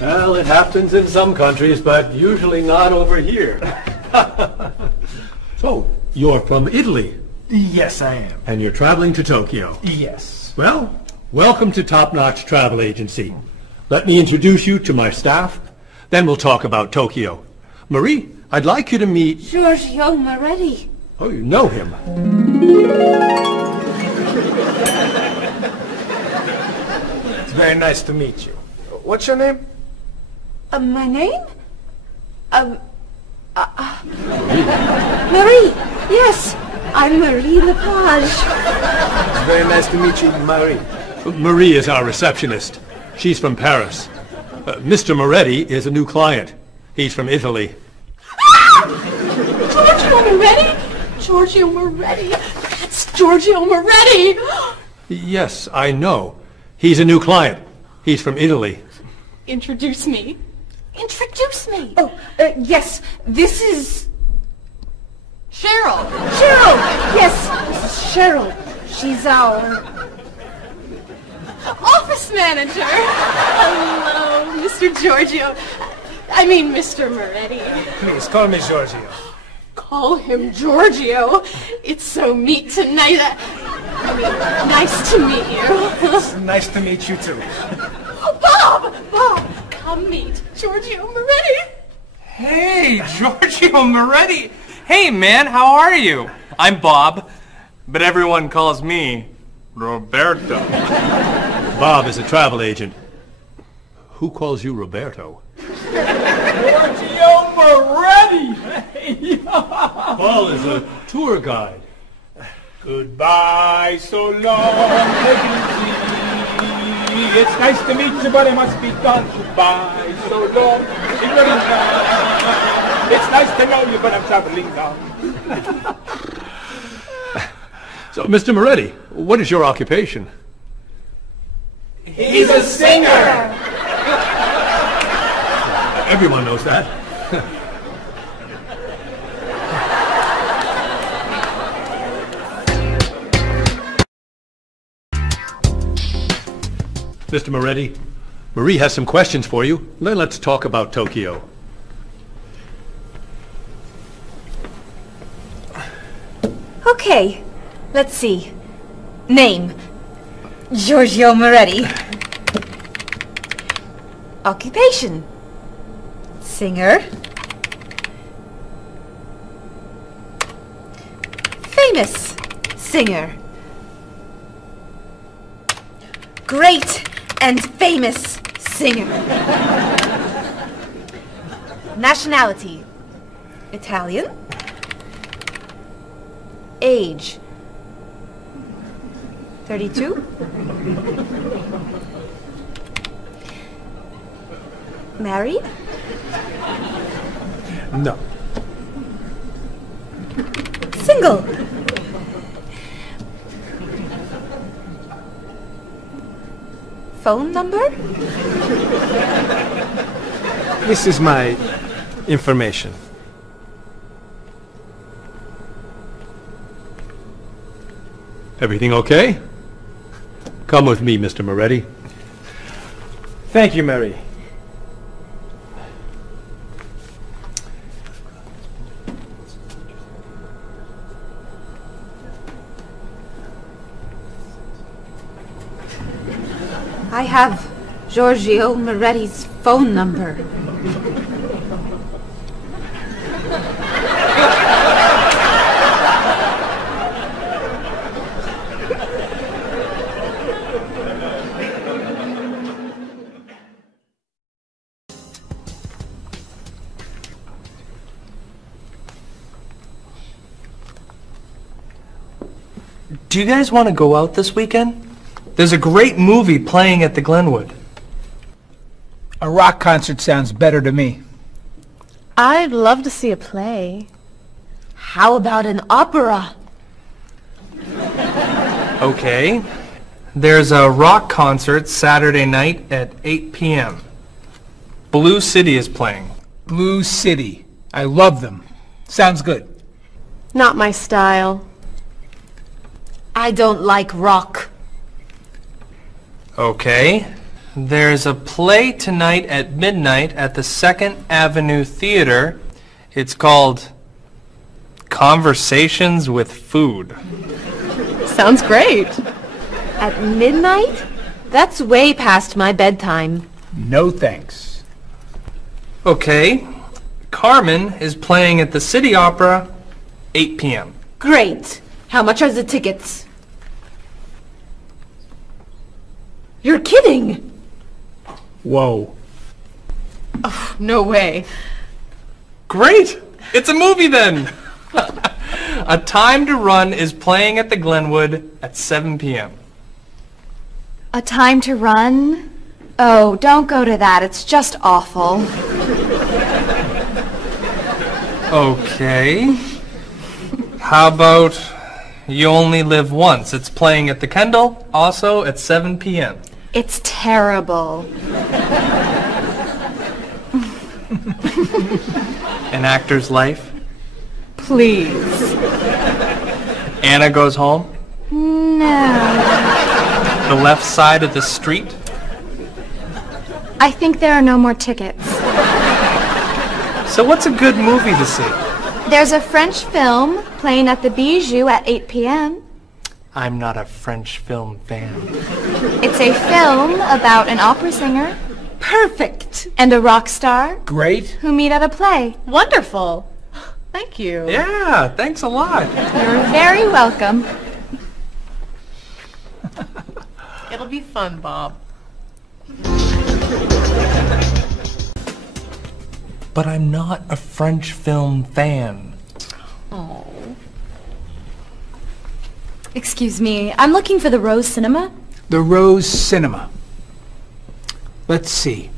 Well, it happens in some countries, but usually not over here. So, you're from Italy, Yes, I am. and you're traveling to Tokyo. Yes. Well, welcome to Top Notch Travel Agency. Let me introduce you to my staff, then we'll talk about Tokyo. Marie, I'd like you to meet... Giorgio Moretti. Oh, you know him. It's very nice to meet you. What's your name? My name? Marie. Yes, I'm Marie Lepage. It's very nice to meet you, Marie. Marie is our receptionist. She's from Paris. Mr. Moretti is a new client. He's from Italy. Giorgio Moretti? Giorgio Moretti. That's Giorgio Moretti. Yes, I know. He's a new client. He's from Italy. Introduce me. Introduce me. Oh, yes. This is... Cheryl. Cheryl. Yes, this is Cheryl. She's our... office manager. Hello, Mr. Giorgio. I mean, Mr. Moretti. Please, call me Giorgio. Call him Giorgio. It's so neat tonight. Nice to meet you. It's nice to meet you, too. Bob! Bob, come meet Giorgio Moretti. Hey, Giorgio Moretti. Hey, man, how are you? I'm Bob, but everyone calls me Roberto. Bob is a travel agent. Who calls you Roberto? Giorgio Moretti! Paul is a tour guide. Goodbye, so long, take it easy. It's nice to meet you, but I must be gone. Goodbye, so long, signorina. It's nice to know you, but I'm traveling now. So, Mr. Moretti, what is your occupation? He's a singer! Everyone knows that. Mr. Moretti, Marie has some questions for you. Then let's talk about Tokyo. Okay, let's see. Name, Giorgio Moretti. Occupation, singer. Famous singer. Great and famous singer. Nationality, Italian. Age, 32. Married? No. Single? Phone number? This is my information. Everything okay? Come with me, Mr. Moretti. Thank you, Mary. I have Giorgio Moretti's phone number. Do you guys want to go out this weekend? There's a great movie playing at the Glenwood. A rock concert sounds better to me. I'd love to see a play. How about an opera? Okay. There's a rock concert Saturday night at 8 p.m. Blue City is playing. Blue City. I love them. Sounds good. Not my style. I don't like rock. Okay. There's a play tonight at midnight at the 2nd Avenue Theater. It's called Conversations with Food. Sounds great. At midnight? That's way past my bedtime. No thanks. Okay. Carmen is playing at the City Opera, 8 p.m. Great. How much are the tickets? You're kidding! Whoa. No way. Great! It's a movie then! A Time to Run is playing at the Glenwood at 7 p.m. A Time to Run? Oh, don't go to that. It's just awful. Okay. How about You Only Live Once? It's playing at the Kendall, also at 7 p.m. It's terrible. An Actor's Life? Please. Anna Goes Home? No. The Left Side of the Street? I think there are no more tickets. So what's a good movie to see? There's a French film playing at the Bijou at 8 p.m. I'm not a French film fan. It's a film about an opera singer. Perfect. And a rock star. Great. Who meet at a play. Wonderful. Thank you. Yeah, thanks a lot. You're very welcome. It'll be fun, Bob. But I'm not a French film fan. Oh. Excuse me, I'm looking for the Rose Cinema. The Rose Cinema. Let's see.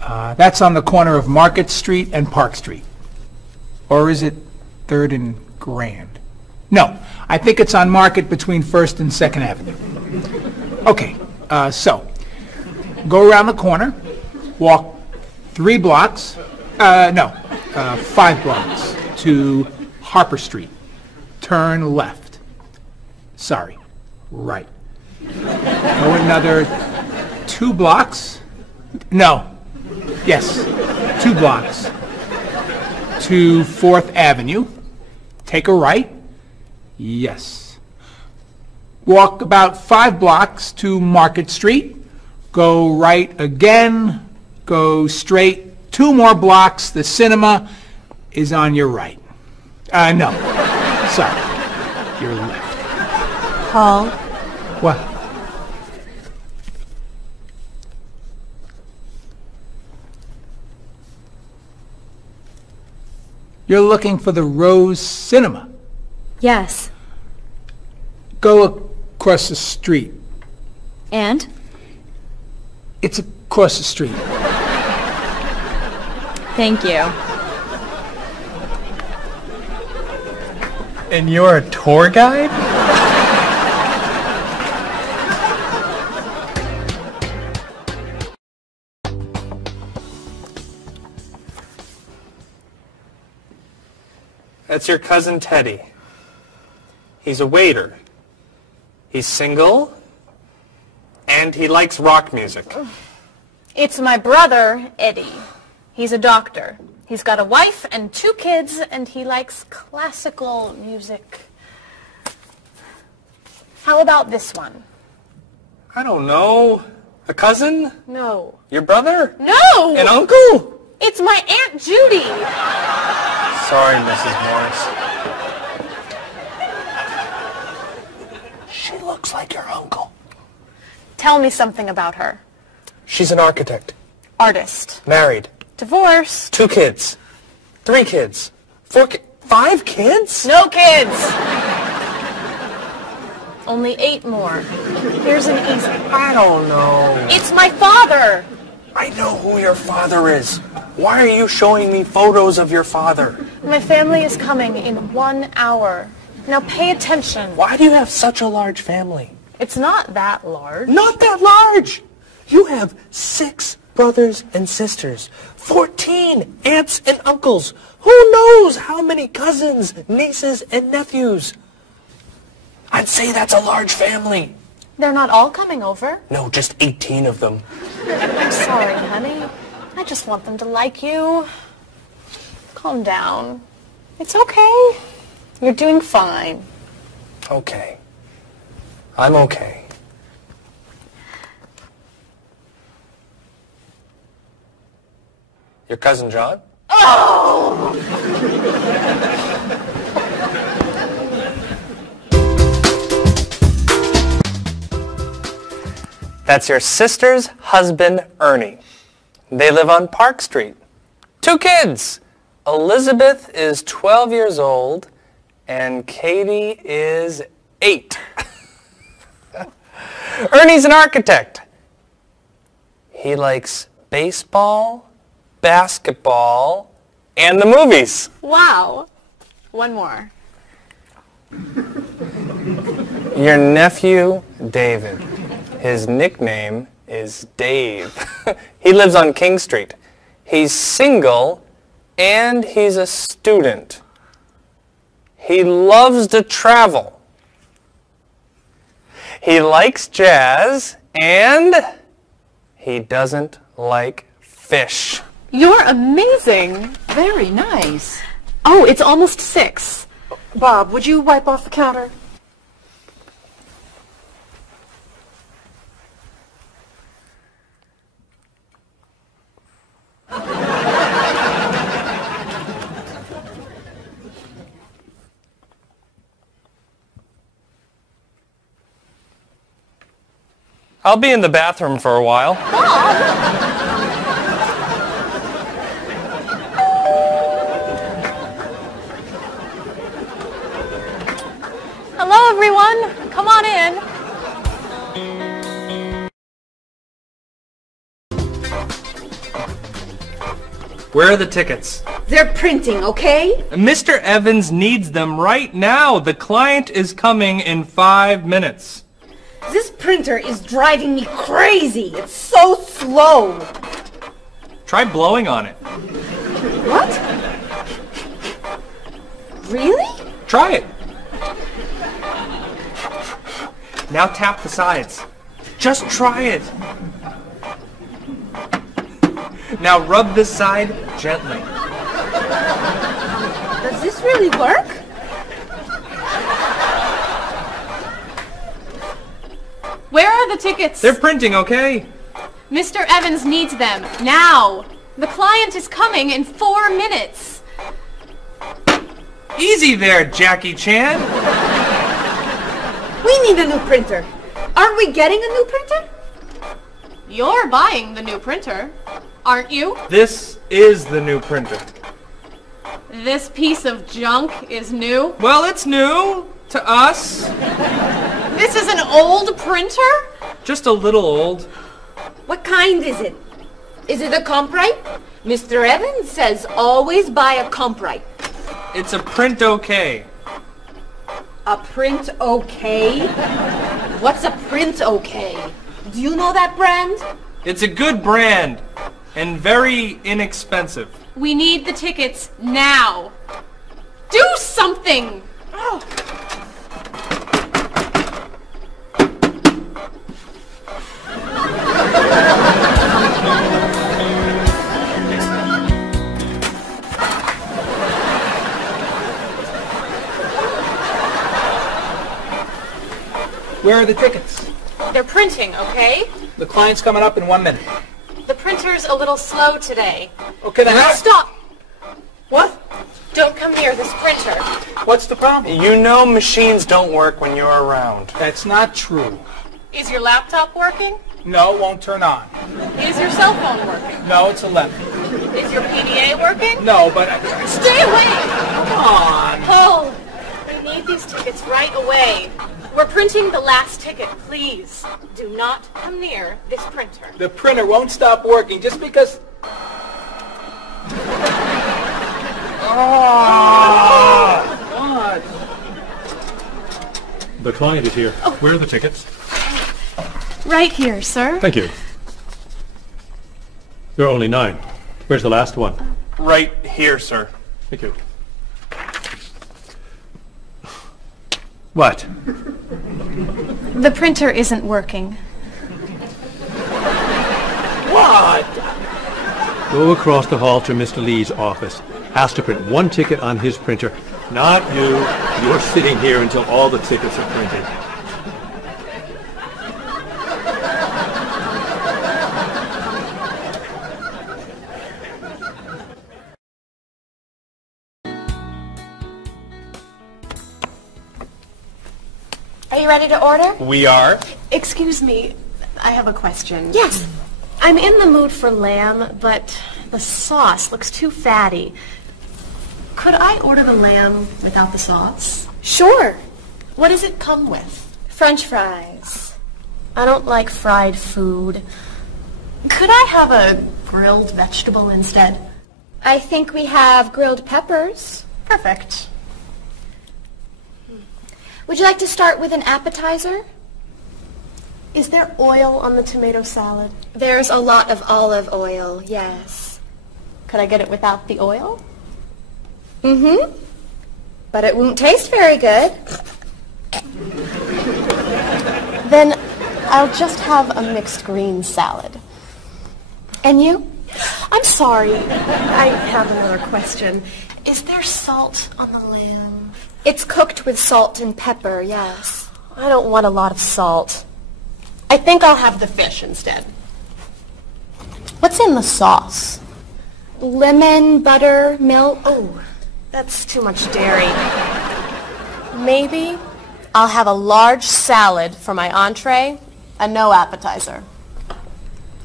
That's on the corner of Market Street and Park Street. Or is it 3rd and Grand? No, I think it's on Market between 1st and 2nd Avenue. Okay, so go around the corner, walk 3 blocks, 5 blocks to Harper Street. Turn left. Sorry, right. Go another 2 blocks. No. Yes, 2 blocks to 4th Avenue. Take a right. Yes. Walk about 5 blocks to Market Street. Go right again. Go straight 2 more blocks. The cinema is on your right. No. Sorry. Your left. Paul. What? You're looking for the Rose Cinema. Yes. Go across the street. And? It's across the street. Thank you. And you're a tour guide? That's your cousin Teddy. He's a waiter. He's single, and he likes rock music. It's my brother, Eddie. He's a doctor. He's got a wife and 2 kids, and he likes classical music. How about this one? I don't know. A cousin? No. Your brother? No! An uncle? It's my Aunt Judy. Sorry, Mrs. Morris. She looks like your uncle. Tell me something about her. She's an architect. Artist. Married. Divorced. 2 kids. 3 kids. 4 kids. 5 kids? No kids. Only 8 more. Here's an easy. I don't know. It's my father. I know who your father is. Why are you showing me photos of your father? My family is coming in 1 hour. Now pay attention. Why do you have such a large family? It's not that large. Not that large! You have 6 brothers and sisters, 14 aunts and uncles. Who knows how many cousins, nieces, and nephews? I'd say that's a large family. They're not all coming over. No, just 18 of them. I'm sorry, honey. I just want them to like you. Calm down. It's okay. You're doing fine. Okay. I'm okay. Your cousin John? That's your sister's husband, Ernie. They live on Park Street. 2 kids. Elizabeth is 12 years old, and Katie is 8. Ernie's an architect. He likes baseball, basketball, and the movies. Wow. One more. Your nephew, David. His nickname is Dave. He lives on King Street. He's single, and he's a student. He loves to travel. He likes jazz, and he doesn't like fish. You're amazing. Very nice. Oh, it's almost 6. Bob, would you wipe off the counter? I'll be in the bathroom for a while. Hello, everyone. Come on in. Where are the tickets? They're printing, okay? Mr. Evans needs them right now. The client is coming in 5 minutes. This printer is driving me crazy. It's so slow. Try blowing on it. What? Really? Try it. Now tap the sides. Just try it. Now rub this side gently. Does this really work? Where are the tickets? They're printing, okay? Mr. Evans needs them now. The client is coming in 4 minutes. Easy there, Jackie Chan. We need a new printer. Aren't we getting a new printer? You're buying the new printer, aren't you? This is the new printer. This piece of junk is new. Well, it's new to us. This is an old printer? Just a little old. What kind is it? Is it a Comprite? Mr. Evans says always buy a Comprite. It's a print okay. A print okay? What's a print okay? Do you know that brand? It's a good brand and very inexpensive. We need the tickets now. Do something! Oh. Where are the tickets? They're printing, okay? The client's coming up in 1 minute. The printer's a little slow today. Okay, then Stop! What? Don't come near this printer. What's the problem? You know machines don't work when you're around. That's not true. Is your laptop working? No, it won't turn on. Is your cell phone working? No, it's 11. Is your PDA working? No, but... Stay away! Come on. Hold! We need these tickets right away. We're printing the last ticket, please. Do not come near this printer. The printer won't stop working just because... What? The client is here. Where are the tickets? Right here, sir. Thank you. There are only 9. Where's the last one? Right here, sir. Thank you. What? The printer isn't working. What? Go across the hall to Mr. Lee's office. Has to print one ticket on his printer. Not you. You're sitting here until all the tickets are printed. Are you ready to order? We are. Excuse me, I have a question. Yes. I'm in the mood for lamb, but the sauce looks too fatty. Could I order the lamb without the sauce? Sure. What does it come with? French fries. I don't like fried food. Could I have a grilled vegetable instead? I think we have grilled peppers. Perfect. Would you like to start with an appetizer? Is there oil on the tomato salad? There's a lot of olive oil, yes. Could I get it without the oil? Mm-hmm. But it won't taste very good. Then I'll just have a mixed green salad. And you? I'm sorry. I have another question. Is there salt on the lamb? It's cooked with salt and pepper, yes. I don't want a lot of salt. I think I'll have the fish instead. What's in the sauce? Lemon, butter, milk. Oh, that's too much dairy. Maybe I'll have a large salad for my entree and no appetizer.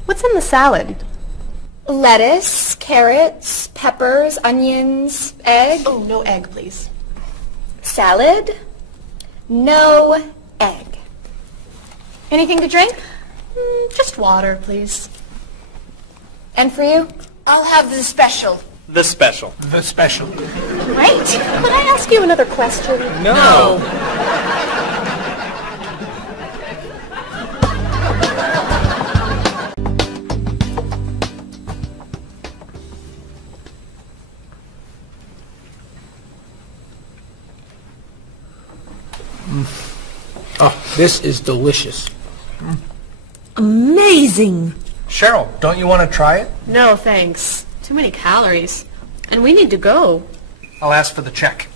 What's in the salad? Lettuce, carrots, peppers, onions, egg. Oh, no egg, please. Salad, no egg. Anything to drink? Just water, please. And for you? I'll have the special. The special. The special. Great. Could I ask you another question? No. Oh, this is delicious. Amazing. Cheryl, don't you want to try it? No, thanks. Too many calories. And we need to go. I'll ask for the check.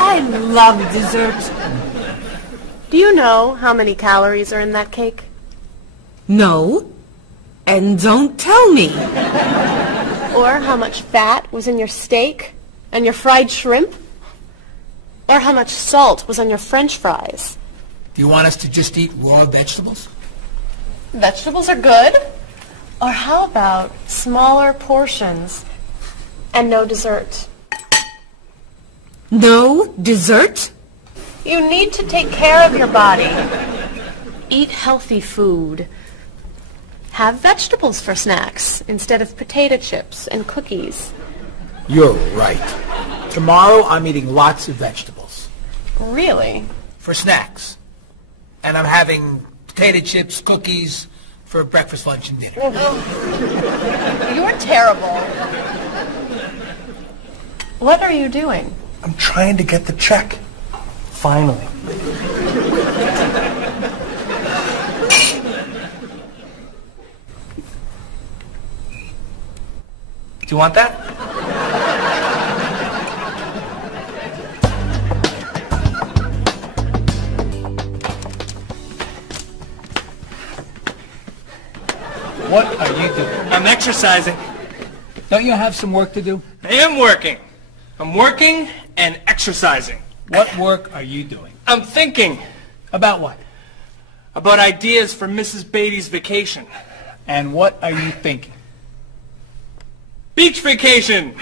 I love dessert. Do you know how many calories are in that cake? No. And don't tell me. Or how much fat was in your steak and your fried shrimp? Or how much salt was on your French fries? Do you want us to just eat raw vegetables? Vegetables are good. Or how about smaller portions and no dessert? No dessert? You need to take care of your body. Eat healthy food. Have vegetables for snacks instead of potato chips and cookies. You're right. Tomorrow I'm eating lots of vegetables. Really? For snacks. And I'm having potato chips, cookies for breakfast, lunch, and dinner. You're terrible. What are you doing? I'm trying to get the check. Finally. Do you want that? What are you doing? I'm exercising. Don't you have some work to do? I am working. I'm working and exercising. What work are you doing? I'm thinking About what? about ideas for Mrs. Beatty's vacation. And what are you thinking? Beach vacation!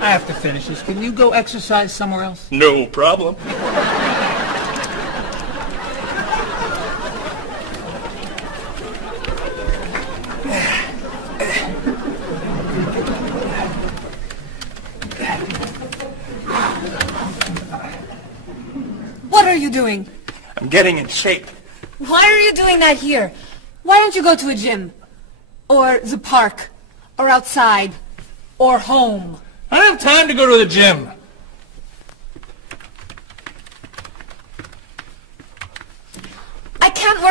I have to finish this. Can you go exercise somewhere else? No problem. What are you doing? I'm getting in shape. Why are you doing that here? Why don't you go to a gym? Or the park? Or outside? Or home? I don't have time to go to the gym.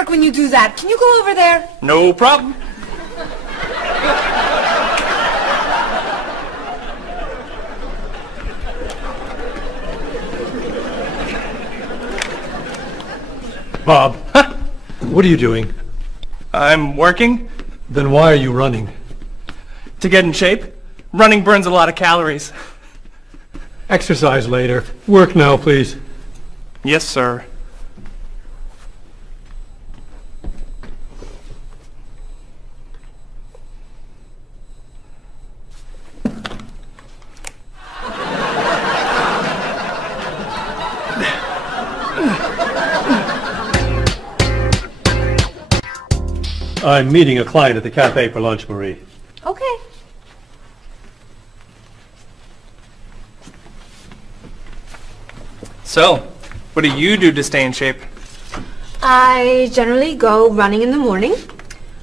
work when you do that. Can you go over there? No problem. Bob, what are you doing? I'm working. Then why are you running? To get in shape. Running burns a lot of calories. Exercise later. Work now, please. Yes, sir. I'm meeting a client at the cafe for lunch, Marie. Okay. So, what do you do to stay in shape? I generally go running in the morning.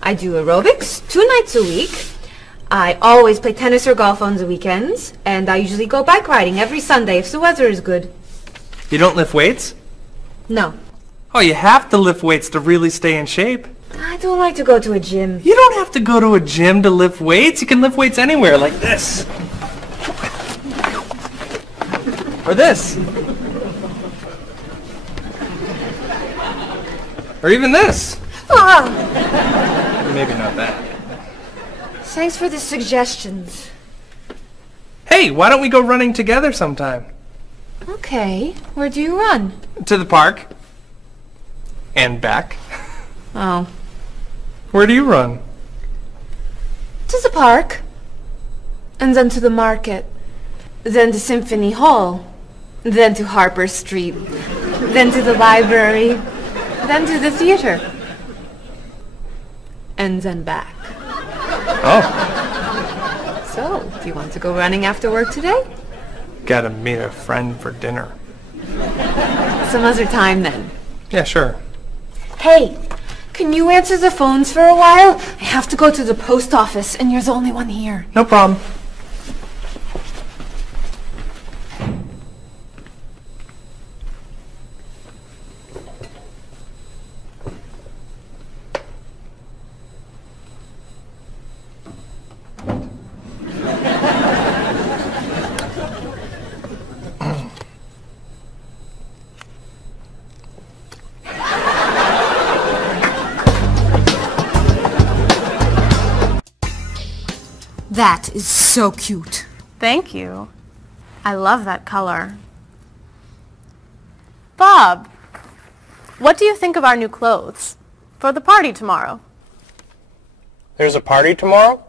I do aerobics 2 nights a week. I always play tennis or golf on the weekends. And I usually go bike riding every Sunday if the weather is good. You don't lift weights? No. Oh, you have to lift weights to really stay in shape. I don't like to go to a gym. You don't have to go to a gym to lift weights. You can lift weights anywhere, like this. Or this. Or even this. Ah! Maybe not that. Thanks for the suggestions. Hey, why don't we go running together sometime? Okay. Where do you run? To the park. And back. Oh. Where do you run? To the park. And then to the market. Then to Symphony Hall. Then to Harper Street. Then to the library. Then to the theater. And then back. Oh. So, do you want to go running after work today? Gotta meet a friend for dinner. Some other time then. Yeah, sure. Hey, can you answer the phones for a while? I have to go to the post office and you're the only one here. No problem. That is so cute. Thank you. I love that color. Bob, what do you think of our new clothes for the party tomorrow? There's a party tomorrow?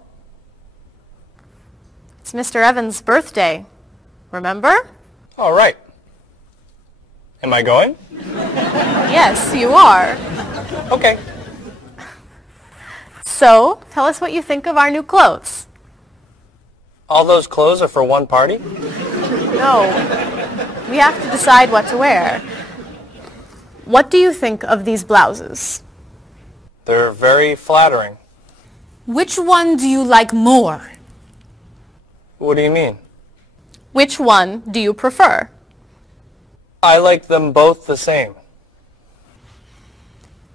It's Mr. Evans' birthday. Remember? All right. Am I going? Yes, you are. Okay. So, tell us what you think of our new clothes. All those clothes are for one party? No. We have to decide what to wear. What do you think of these blouses? They're very flattering. Which one do you like more? What do you mean? Which one do you prefer? I like them both the same.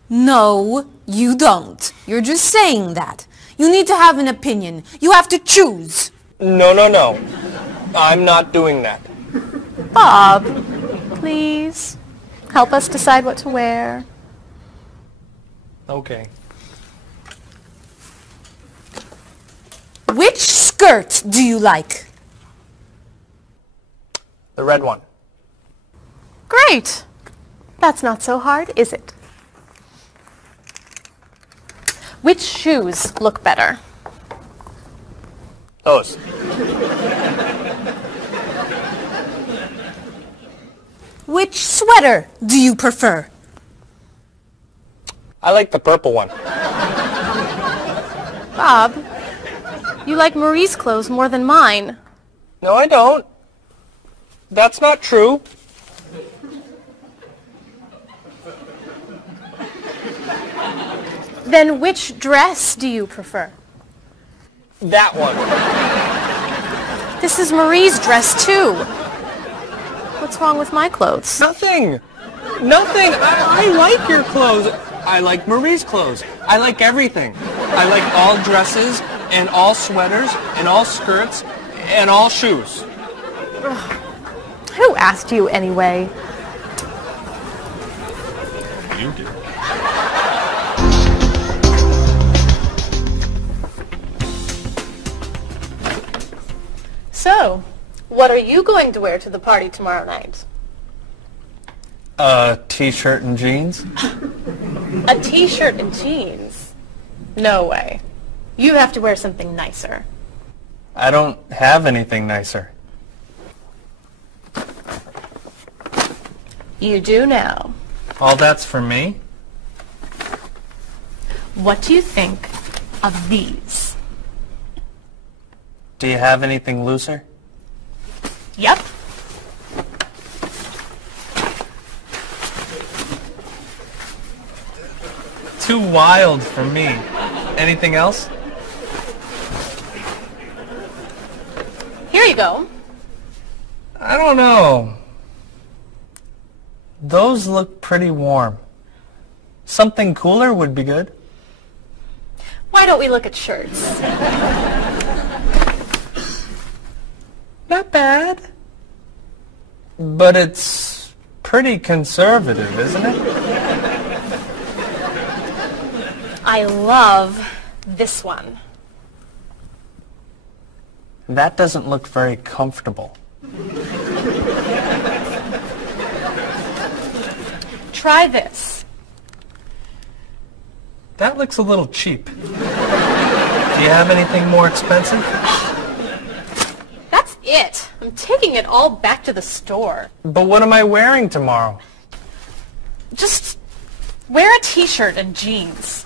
No, you don't. You're just saying that. You need to have an opinion. You have to choose. No. I'm not doing that. Bob, please help us decide what to wear. Okay. Which skirt do you like? The red one. Great. That's not so hard, is it? Which shoes look better? Those. Which sweater do you prefer? I like the purple one. Bob, you like Marie's clothes more than mine. No, I don't. That's not true. Then which dress do you prefer? That one. This is Marie's dress too. What's wrong with my clothes? Nothing. I like your clothes. I like Marie's clothes. I like everything. I like all dresses and all sweaters and all skirts and all shoes. Who asked you anyway? You do. So, what are you going to wear to the party tomorrow night? A t-shirt and jeans? A t-shirt and jeans? No way. You have to wear something nicer. I don't have anything nicer. You do now. All that's for me? What do you think of these? Do you have anything looser? Yep. Too wild for me. Anything else? Here you go. I don't know. Those look pretty warm. Something cooler would be good. Why don't we look at shirts? Not bad. But it's pretty conservative, isn't it? I love this one. That doesn't look very comfortable. Try this. That looks a little cheap. Do you have anything more expensive? That's it. I'm taking it all back to the store. But what am I wearing tomorrow? Just wear a t-shirt and jeans.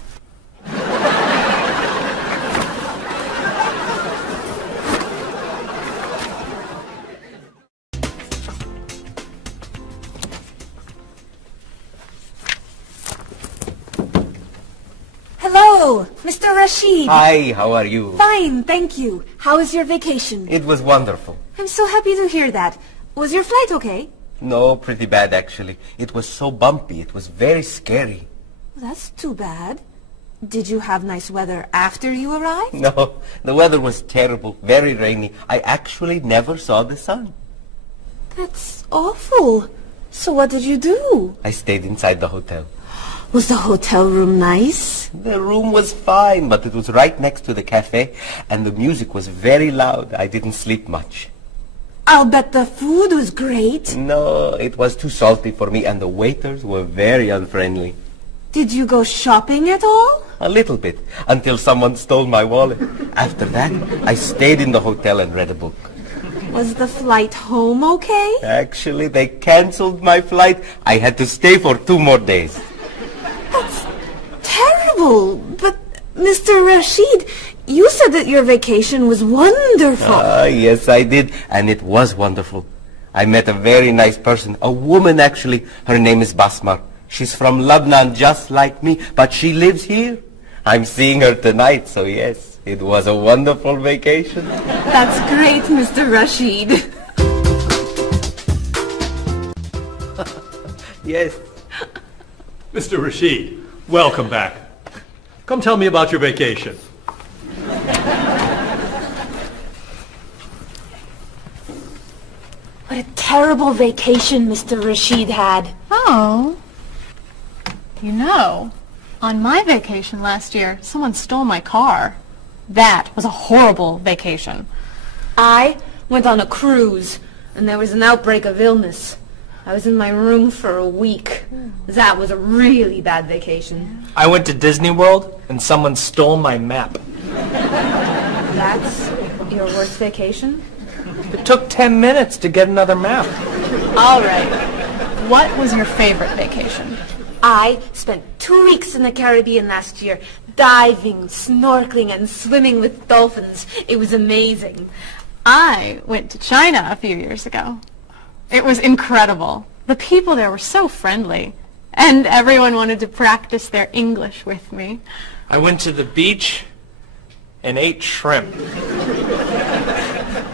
Hello, Mr. Rashid. Hi, how are you? Fine, thank you. How was your vacation? It was wonderful. I'm so happy to hear that. Was your flight okay? No, pretty bad actually. It was so bumpy. It was very scary. That's too bad. Did you have nice weather after you arrived? No, the weather was terrible, very rainy. I actually never saw the sun. That's awful. So what did you do? I stayed inside the hotel. Was the hotel room nice? The room was fine, but it was right next to the cafe, and the music was very loud. I didn't sleep much. I'll bet the food was great. No, it was too salty for me, and the waiters were very unfriendly. Did you go shopping at all? A little bit, until someone stole my wallet. After that, I stayed in the hotel and read a book. Was the flight home okay? Actually, they canceled my flight. I had to stay for 2 more days. That's terrible. But, Mr. Rashid, you said that your vacation was wonderful. Yes, I did. And it was wonderful. I met a very nice person. A woman, actually. Her name is Basmar. She's from Lebanon, just like me. But she lives here. I'm seeing her tonight, so yes. It was a wonderful vacation. That's great, Mr. Rashid. Yes. Mr. Rashid, welcome back. Come tell me about your vacation. What a terrible vacation Mr. Rashid had. Oh. You know, on my vacation last year, someone stole my car. That was a horrible vacation. I went on a cruise, and there was an outbreak of illness. I was in my room for a week. That was a really bad vacation. I went to Disney World, and someone stole my map. That's your worst vacation? It took 10 minutes to get another map. All right. What was your favorite vacation? I spent 2 weeks in the Caribbean last year, diving, snorkeling, and swimming with dolphins. It was amazing. I went to China a few years ago. It was incredible. The people there were so friendly, and everyone wanted to practice their English with me. I went to the beach and ate shrimp.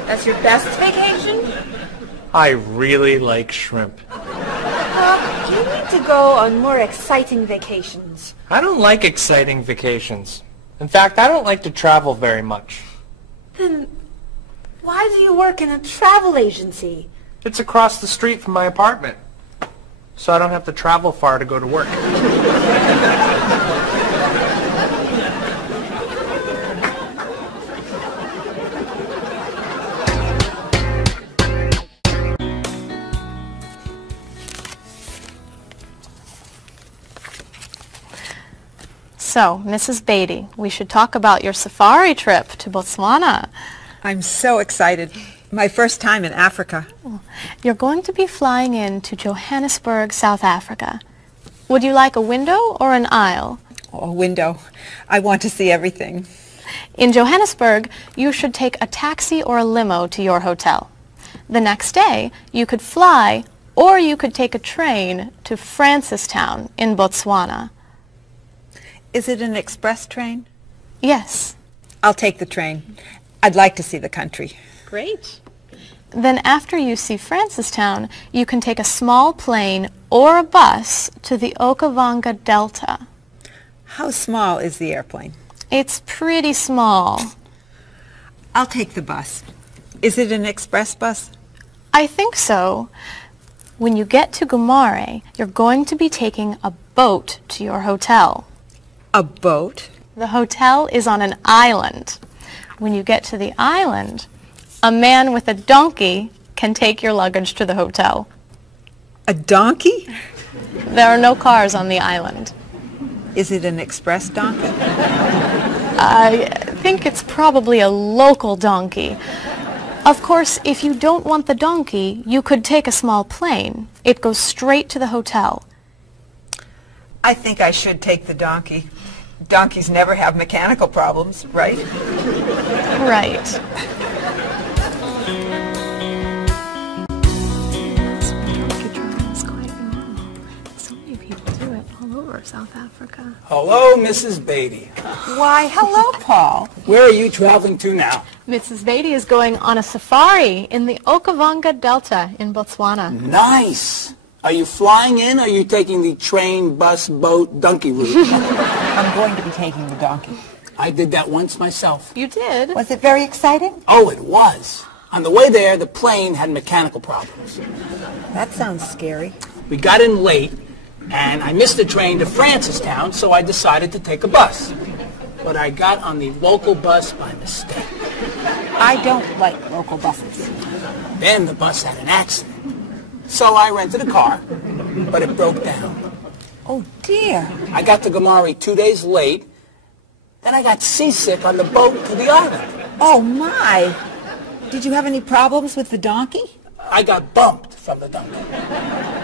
That's your best vacation? I really like shrimp. You need to go on more exciting vacations. I don't like exciting vacations. In fact, I don't like to travel very much. Then why do you work in a travel agency? It's across the street from my apartment, so I don't have to travel far to go to work. So, Mrs. Beatty, we should talk about your safari trip to Botswana. I'm so excited. My first time in Africa. You're going to be flying in to Johannesburg, South Africa. Would you like a window or an aisle? Oh, a window. I want to see everything. In Johannesburg, you should take a taxi or a limo to your hotel. The next day, you could fly or you could take a train to Francistown in Botswana. Is it an express train? Yes. I'll take the train. I'd like to see the country. Great. Then after you see Francistown, you can take a small plane or a bus to the Okavango Delta. How small is the airplane? It's pretty small. I'll take the bus. Is it an express bus? I think so. When you get to Gumare, you're going to be taking a boat to your hotel. A boat? The hotel is on an island. When you get to the island, a man with a donkey can take your luggage to the hotel. A donkey? There are no cars on the island. Is it an express donkey? I think it's probably a local donkey. Of course, if you don't want the donkey, you could take a small plane. It goes straight to the hotel. I think I should take the donkey. Donkeys never have mechanical problems, right? Right. So many people do it all over South Africa. Hello, Mrs. Beatty. Why, hello, Paul. Where are you traveling to now? Mrs. Beatty is going on a safari in the Okavango Delta in Botswana. Nice. Are you flying in, or are you taking the train, bus, boat, donkey route? I'm going to be taking the donkey. I did that once myself. You did? Was it very exciting? Oh, it was. On the way there, the plane had mechanical problems. That sounds scary. We got in late, and I missed the train to Francistown, so I decided to take a bus. But I got on the local bus by mistake. I don't like local buses. Then the bus had an accident. So I rented a car, but it broke down. Oh, dear. I got to Gumare 2 days late. Then I got seasick on the boat to the island. Oh, my. Did you have any problems with the donkey? I got bumped from the donkey.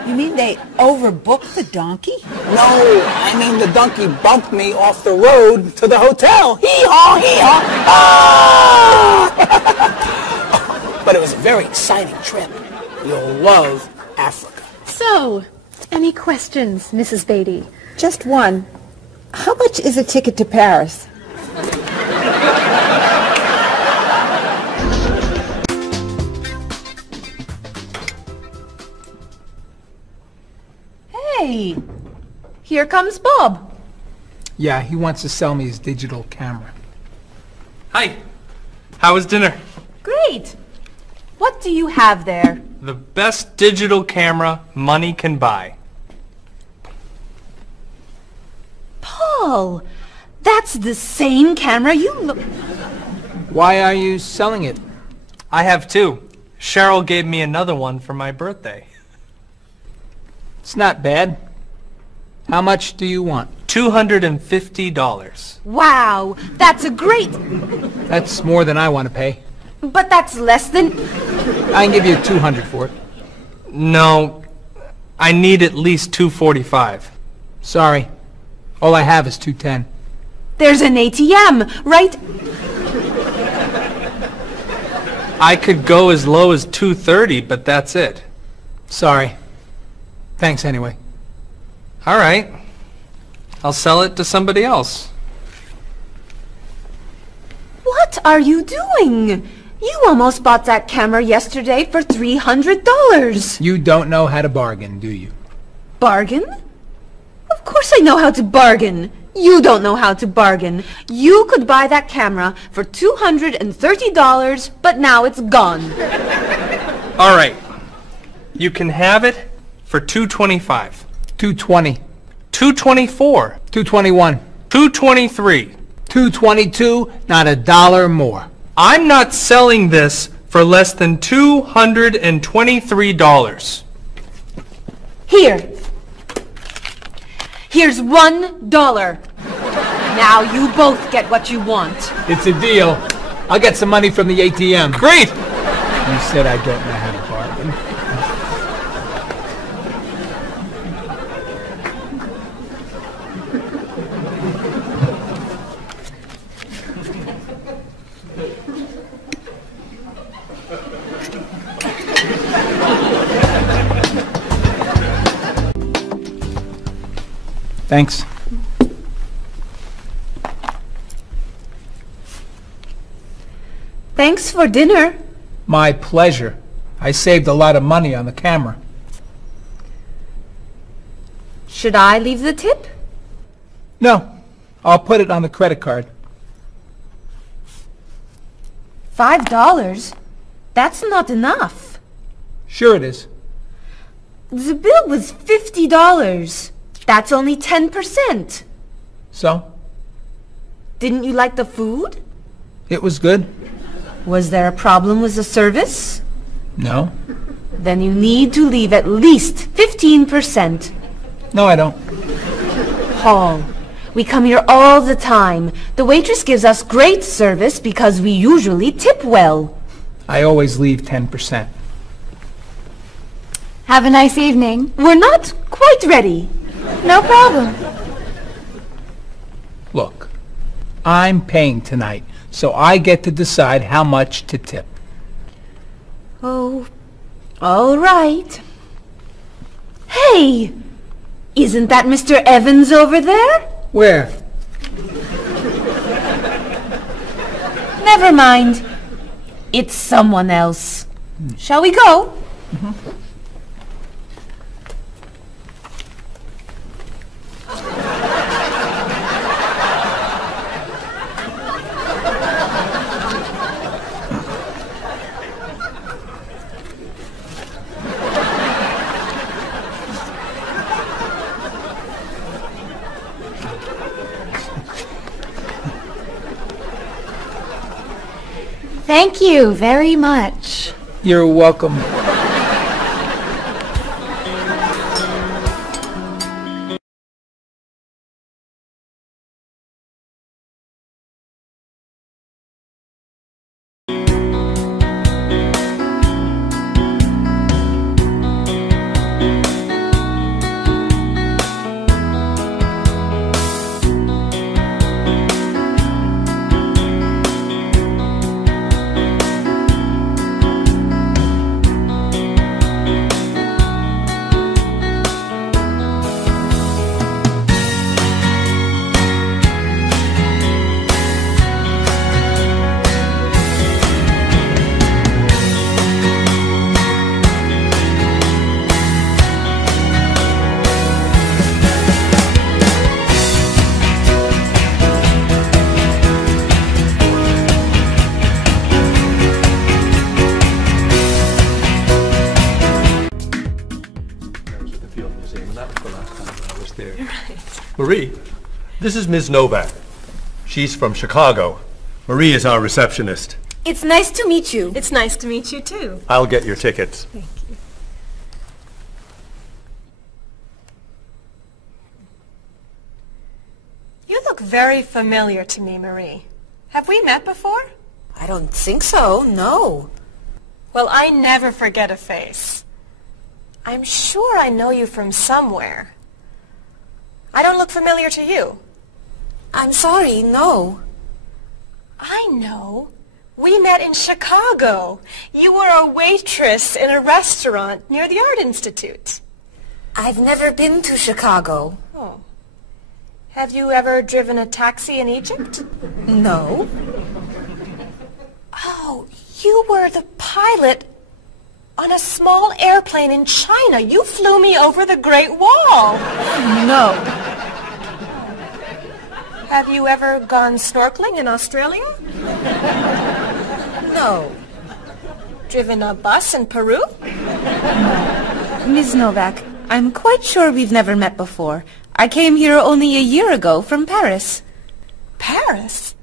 You mean they overbooked the donkey? No, I mean the donkey bumped me off the road to the hotel. Hee-haw, hee-haw. Ah! But it was a very exciting trip. You'll love Africa. So, any questions, Mrs. Beatty? Just one. How much is a ticket to Paris? Hey, here comes Bob. Yeah, he wants to sell me his digital camera. Hi. How was dinner? Great. What do you have there? The best digital camera money can buy. Paul, that's the same camera you look... Why are you selling it? I have two. Cheryl gave me another one for my birthday. It's not bad. How much do you want? $250. Wow, that's a great... That's more than I want to pay. But that's less than... I can give you $200 for it. No, I need at least $245. Sorry. All I have is $210. There's an ATM, right? I could go as low as $230, but that's it. Sorry. Thanks anyway. All right. I'll sell it to somebody else. What are you doing? You almost bought that camera yesterday for $300. You don't know how to bargain, do you? Bargain? Of course I know how to bargain. You don't know how to bargain. You could buy that camera for $230, but now it's gone. All right. You can have it for $225. $220. $224. $221. $223. $222, not a dollar more. I'm not selling this for less than $223. Here. Here's $1. Now you both get what you want. It's a deal. I'll get some money from the ATM. Great! You said I don't know how to bargain. Thanks. Thanks for dinner. My pleasure. I saved a lot of money on the camera. Should I leave the tip? No, I'll put it on the credit card. $5? That's not enough. Sure it is. The bill was $50. That's only 10%. So? Didn't you like the food? It was good. Was there a problem with the service? No. Then you need to leave at least 15%. No, I don't. Paul, we come here all the time. The waitress gives us great service because we usually tip well. I always leave 10%. Have a nice evening. We're not quite ready. No problem. Look, I'm paying tonight, so I get to decide how much to tip. Oh, all right. Hey! Isn't that Mr. Evans over there? Where? Never mind. It's someone else. Shall we go? Mm-hmm. Thank you very much. You're welcome. Marie, this is Ms. Novak. She's from Chicago. Marie is our receptionist. It's nice to meet you. It's nice to meet you, too. I'll get your tickets. Thank you. You look very familiar to me, Marie. Have we met before? I don't think so, no. Well, I never forget a face. I'm sure I know you from somewhere. I don't look familiar to you. I'm sorry, no. I know. We met in Chicago. You were a waitress in a restaurant near the Art Institute. I've never been to Chicago. Oh. Have you ever driven a taxi in Egypt? No. Oh, you were the pilot On a small airplane in China. You flew me over the Great Wall. No. Have you ever gone snorkeling in Australia? No. Driven a bus in Peru? Ms. Novak, I'm quite sure we've never met before. I came here only a year ago from Paris. Paris?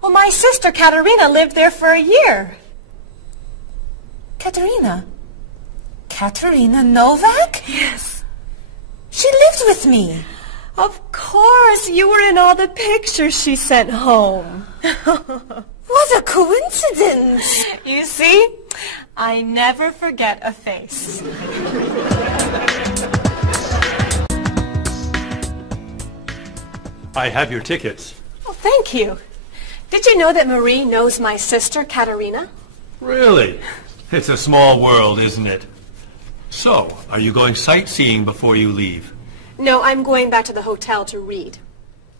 Well, my sister Katerina lived there for a year. Katerina? Katerina Novak? Yes. She lived with me. Of course, you were in all the pictures she sent home. What a coincidence! You see, I never forget a face. I have your tickets. Oh, thank you. Did you know that Marie knows my sister, Katerina? Really? It's a small world, isn't it? So, are you going sightseeing before you leave? No, I'm going back to the hotel to read.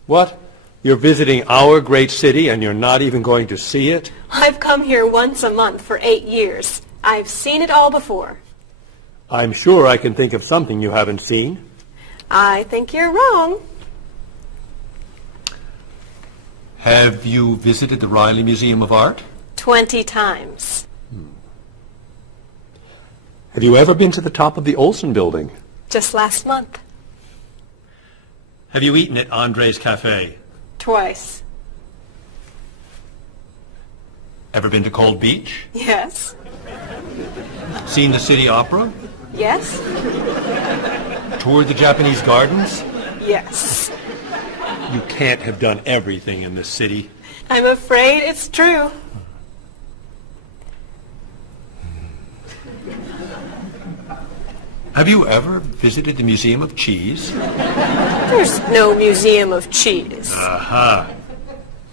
What? You're visiting our great city and you're not even going to see it? I've come here once a month for 8 years. I've seen it all before. I'm sure I can think of something you haven't seen. I think you're wrong. Have you visited the Riley Museum of Art? 20 times. Have you ever been to the top of the Olsen Building? Just last month. Have you eaten at Andre's Cafe? Twice. Ever been to Cold Beach? Yes. Seen the City Opera? Yes. Toured the Japanese gardens? Yes. You can't have done everything in this city. I'm afraid it's true. Have you ever visited the Museum of Cheese? There's no Museum of Cheese. Aha.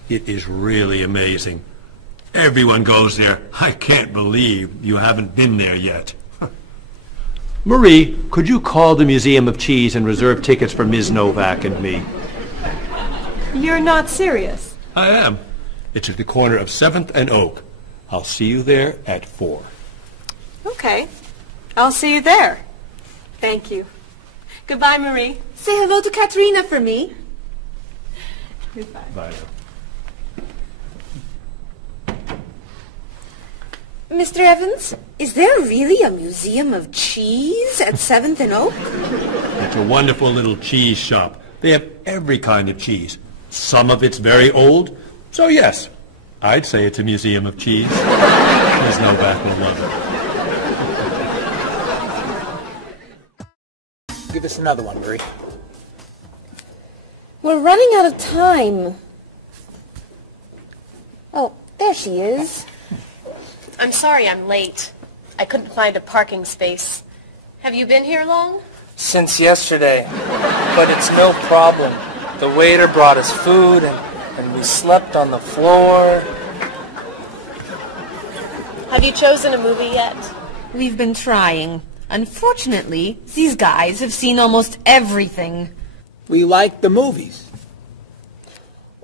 It is really amazing. Everyone goes there. I can't believe you haven't been there yet. Marie, could you call the Museum of Cheese and reserve tickets for Ms. Novak and me? You're not serious. I am. It's at the corner of 7th and Oak. I'll see you there at 4. Okay. I'll see you there. Thank you. Goodbye, Marie. Say hello to Katerina for me. Goodbye. Bye. Mr. Evans, is there really a museum of cheese at 7th and Oak? It's a wonderful little cheese shop. They have every kind of cheese. Some of it's very old. So yes, I'd say it's a museum of cheese. Ms. Novak will love it. Give us another one, Marie. We're running out of time. Oh, there she is. I'm sorry I'm late. I couldn't find a parking space. Have you been here long? Since yesterday, but it's no problem. The waiter brought us food and we slept on the floor. Have you chosen a movie yet? We've been trying. Unfortunately, these guys have seen almost everything. We like the movies.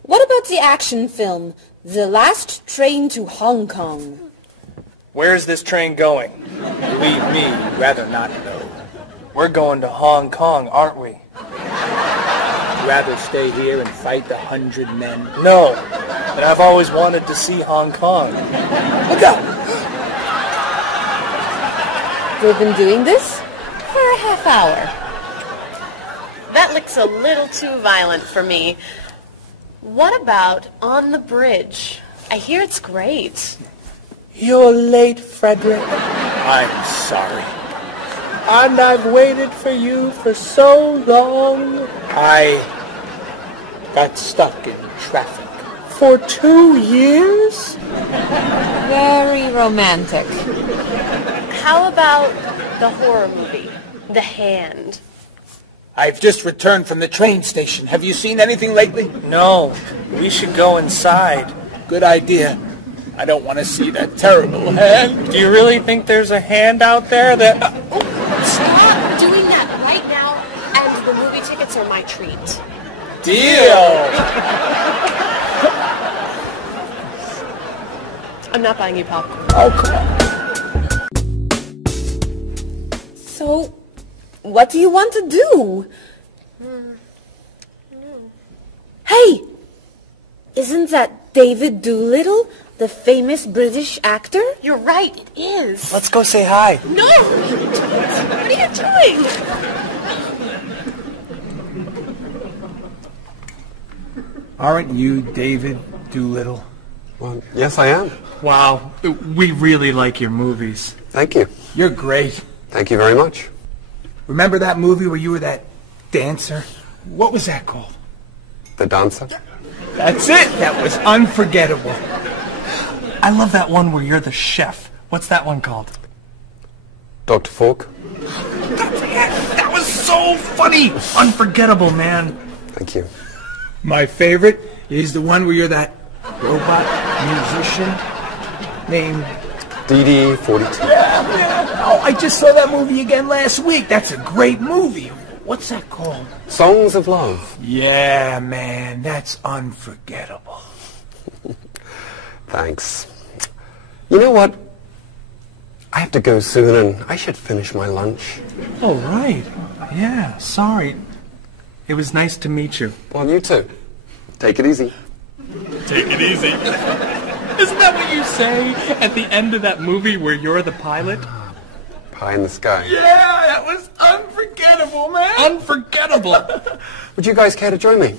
What about the action film, The Last Train to Hong Kong? Where's this train going? Believe me, rather not know. We're going to Hong Kong, aren't we? Rather stay here and fight the 100 men. No, but I've always wanted to see Hong Kong. Look out! We've been doing this For a half hour. That looks a little too violent for me. What about On the Bridge? I hear it's great. You're late, Frederick. I'm sorry. And I've waited for you for so long. I got stuck in traffic for 2 years. Very romantic. How about the horror movie, The Hand? I've just returned from the train station. Have you seen anything lately? No, we should go inside. Good idea. I don't want to see that terrible hand. Do you really think there's a hand out there that... Stop doing that right now, and the movie tickets are my treat. Deal! I'm not buying you popcorn. Oh, come on. What do you want to do? Hey! Isn't that David Doolittle, the famous British actor? You're right, it is. Let's go say hi. No! What are you doing? Aren't you David Doolittle? Well, yes, I am. Wow, we really like your movies. Thank you. You're great. Thank you very much. Remember that movie where you were that dancer? What was that called? The Dancer? That's it. That was unforgettable. I love that one where you're the chef. What's that one called? Dr. Falk? That was so funny! Unforgettable, man. Thank you. My favorite is the one where you're that robot musician named... DD-42. Yeah. Oh, I just saw that movie again last week. That's a great movie. What's that called? Songs of Love. Yeah, man, that's unforgettable. Thanks. You know what? I have to go soon and I should finish my lunch. Oh, right. Yeah, sorry. It was nice to meet you. Well, you too. Take it easy. Take it easy. Isn't that what you say at the end of that movie where you're the pilot? Pie in the sky. Yeah, that was unforgettable, man. Unforgettable. Would you guys care to join me?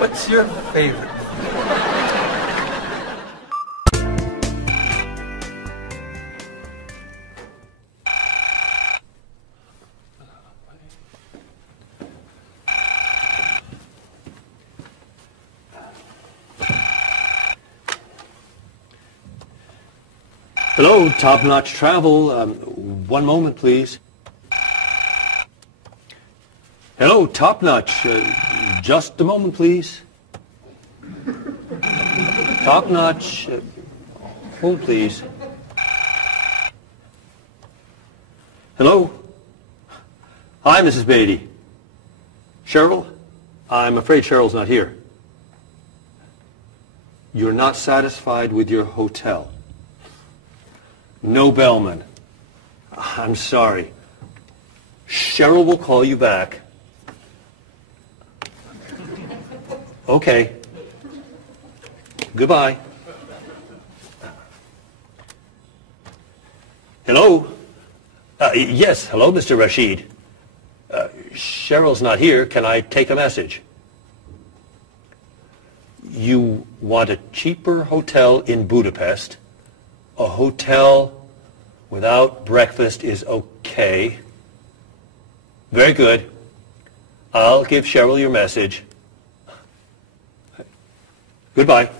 What's your favorite? Hello, Top Notch Travel. One moment, please. Hello, Top Notch. Just a moment, please. Top Notch. Hold, please. Hello? Hi, Mrs. Beatty. Cheryl? I'm afraid Cheryl's not here. You're not satisfied with your hotel? No bellman. I'm sorry. Cheryl will call you back. Okay. Goodbye. Hello? Yes, hello, Mr. Rashid. Cheryl's not here. Can I take a message? You want a cheaper hotel in Budapest? A hotel without breakfast is okay. Very good. I'll give Cheryl your message. Goodbye.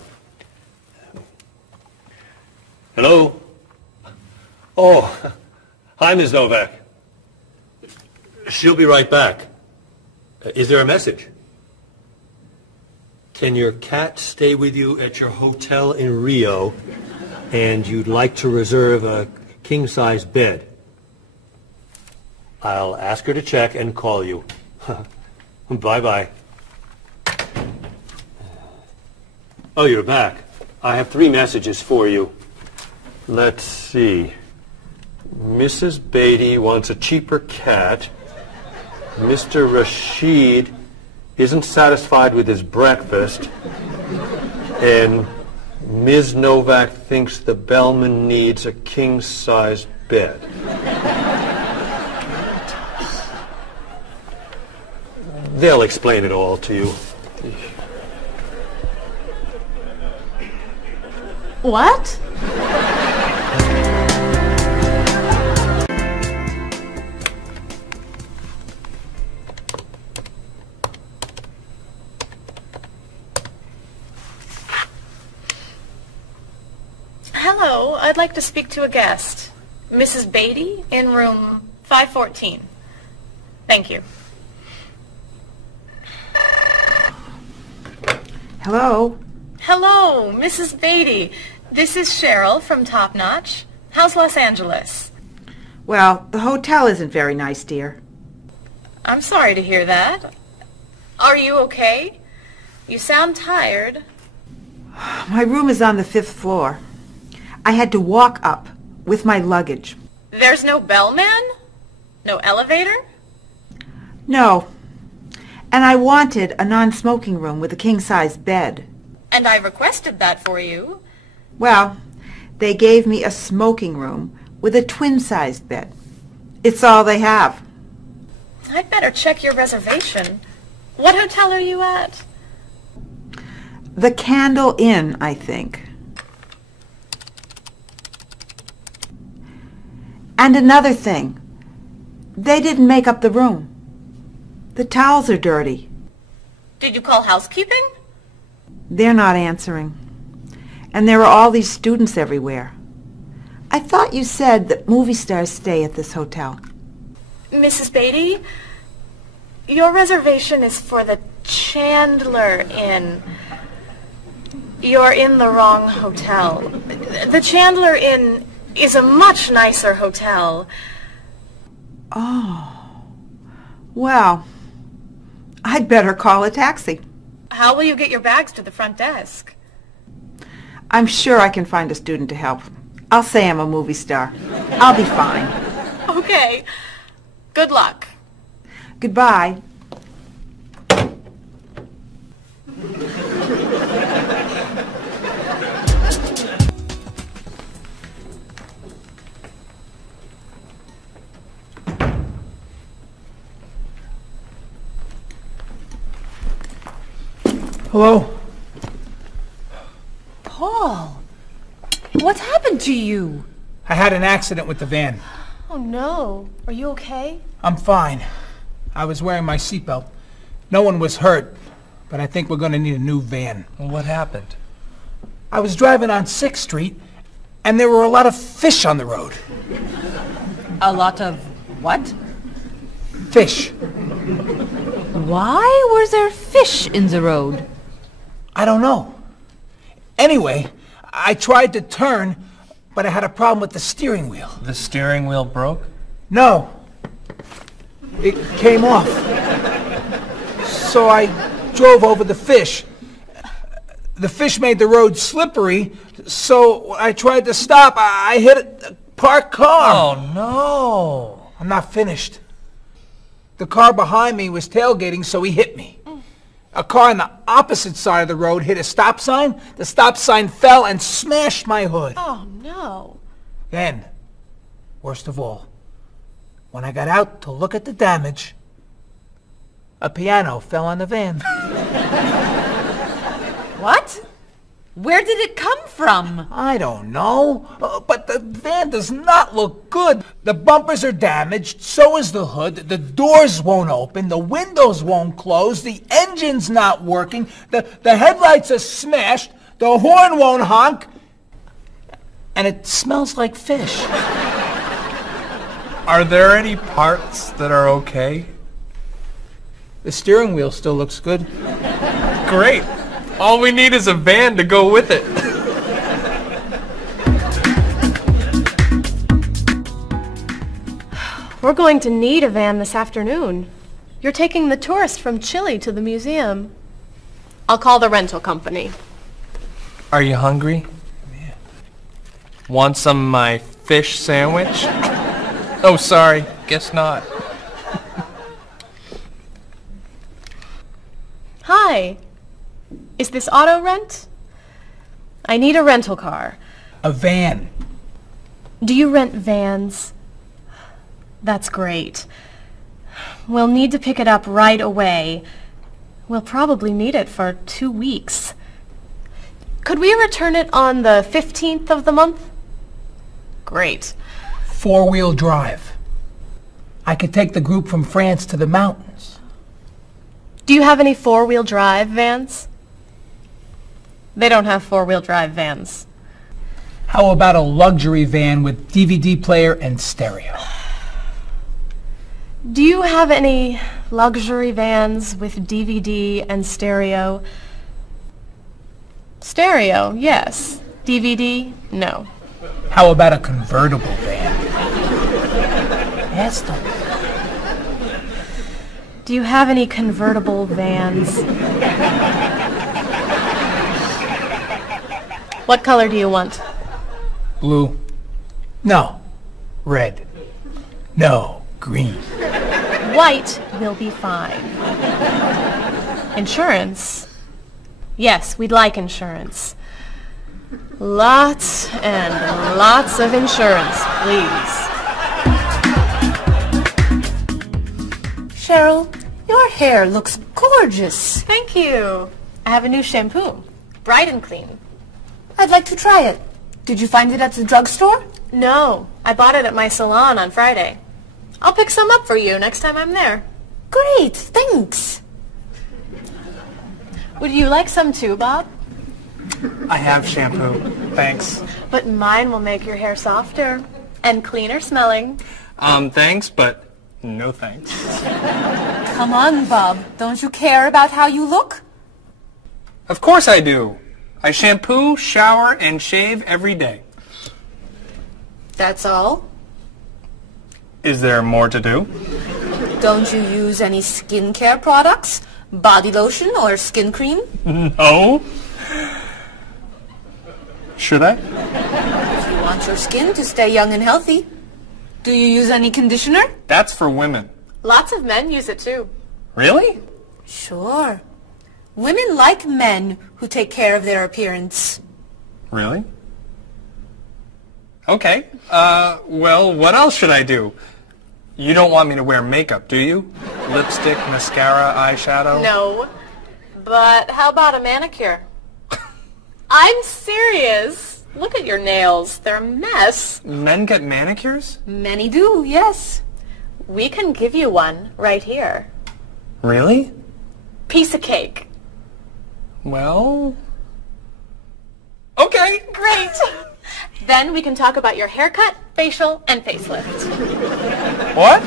Hello? Oh, hi, Ms. Novak. She'll be right back. Is there a message? Can your cat stay with you at your hotel in Rio, and you'd like to reserve a king-size bed? I'll ask her to check and call you. Bye-bye. Oh, you're back. I have 3 messages for you. Let's see. Mrs. Beatty wants a cheaper cat. Mr. Rashid isn't satisfied with his breakfast. And Ms. Novak thinks the bellman needs a king-size bed. They'll explain it all to you. What? Hello, I'd like to speak to a guest. Mrs. Beatty in room 514. Thank you. Hello? Hello, Mrs. Beatty. This is Cheryl from Top Notch. How's Los Angeles? Well, the hotel isn't very nice, dear. I'm sorry to hear that. Are you okay? You sound tired. My room is on the 5th floor. I had to walk up. with my luggage. There's no bellman? No elevator? No. And I wanted a non-smoking room with a king-size bed. And I requested that for you. Well, they gave me a smoking room with a twin-sized bed. It's all they have. I'd better check your reservation. What hotel are you at? The Candle Inn, I think. And another thing. They didn't make up the room. The towels are dirty. Did you call housekeeping? They're not answering. And there are all these students everywhere. I thought you said that movie stars stay at this hotel. Mrs. Beatty, your reservation is for the Chandler Inn. You're in the wrong hotel. The Chandler Inn is a much nicer hotel. Oh. Well, I'd better call a taxi. How will you get your bags to the front desk? I'm sure I can find a student to help. I'll say I'm a movie star. I'll be fine. Okay. Good luck. Goodbye. Hello? Paul, what's happened to you? I had an accident with the van. Oh no. Are you okay? I'm fine. I was wearing my seatbelt. No one was hurt, but I think we're going to need a new van. What happened? I was driving on 6th Street, and there were a lot of fish on the road. A lot of what? Fish. Why were there fish in the road? I don't know. Anyway, I tried to turn, but I had a problem with the steering wheel. The steering wheel broke? No. It came off. So I drove over the fish. The fish made the road slippery, so when I tried to stop, I hit a parked car. Oh, no. I'm not finished. The car behind me was tailgating, so he hit me. A car on the opposite side of the road hit a stop sign. The stop sign fell and smashed my hood. Oh no. Then, worst of all, when I got out to look at the damage, a piano fell on the van. What? Where did it come from? I don't know, but the van does not look good. The bumpers are damaged, so is the hood, the doors won't open, the windows won't close, the engine's not working, the headlights are smashed, the horn won't honk, and it smells like fish. Are there any parts that are okay? The steering wheel still looks good. Great. All we need is a van to go with it. We're going to need a van this afternoon. You're taking the tourist from Chile to the museum. I'll call the rental company. Are you hungry? Yeah. Want some of my fish sandwich? Oh, sorry. Guess not. Hi. Is this auto rent? I need a rental car. A van. Do you rent vans? That's great. We'll need to pick it up right away. We'll probably need it for 2 weeks. Could we return it on the 15th of the month? Great. 4-wheel drive. I could take the group from France to the mountains. Do you have any 4-wheel drive vans? They don't have 4-wheel drive vans. How about a luxury van with DVD player and stereo? Do you have any luxury vans with DVD and stereo? Stereo, yes. DVD, no. How about a convertible van? Yes, Do you have any convertible vans? What color do you want? Blue. No. Red. No. Green. White will be fine. Insurance? Yes, we'd like insurance. Lots and lots of insurance, please. Cheryl, your hair looks gorgeous. Thank you. I have a new shampoo. Bright and clean. I'd like to try it. Did you find it at the drugstore? No, I bought it at my salon on Friday. I'll pick some up for you next time I'm there. Great, thanks. Would you like some too, Bob? I have shampoo. Thanks. But mine will make your hair softer and cleaner smelling. Thanks, but no thanks. Come on, Bob. Don't you care about how you look? Of course I do. I shampoo, shower, and shave every day. That's all? Is there more to do? Don't you use any skincare products? Body lotion or skin cream? No. Should I? If you want your skin to stay young and healthy. Do you use any conditioner? That's for women. Lots of men use it too. Really? Sure. Women like men who take care of their appearance. Really? Okay. Well, what else should I do? You don't want me to wear makeup, do you? Lipstick, mascara, eyeshadow? No. But how about a manicure? I'm serious. Look at your nails. They're a mess. Men get manicures? Many do, yes. We can give you one right here. Really? Piece of cake. Well... Okay. Great. Then we can talk about your haircut, facial, and facelift. What?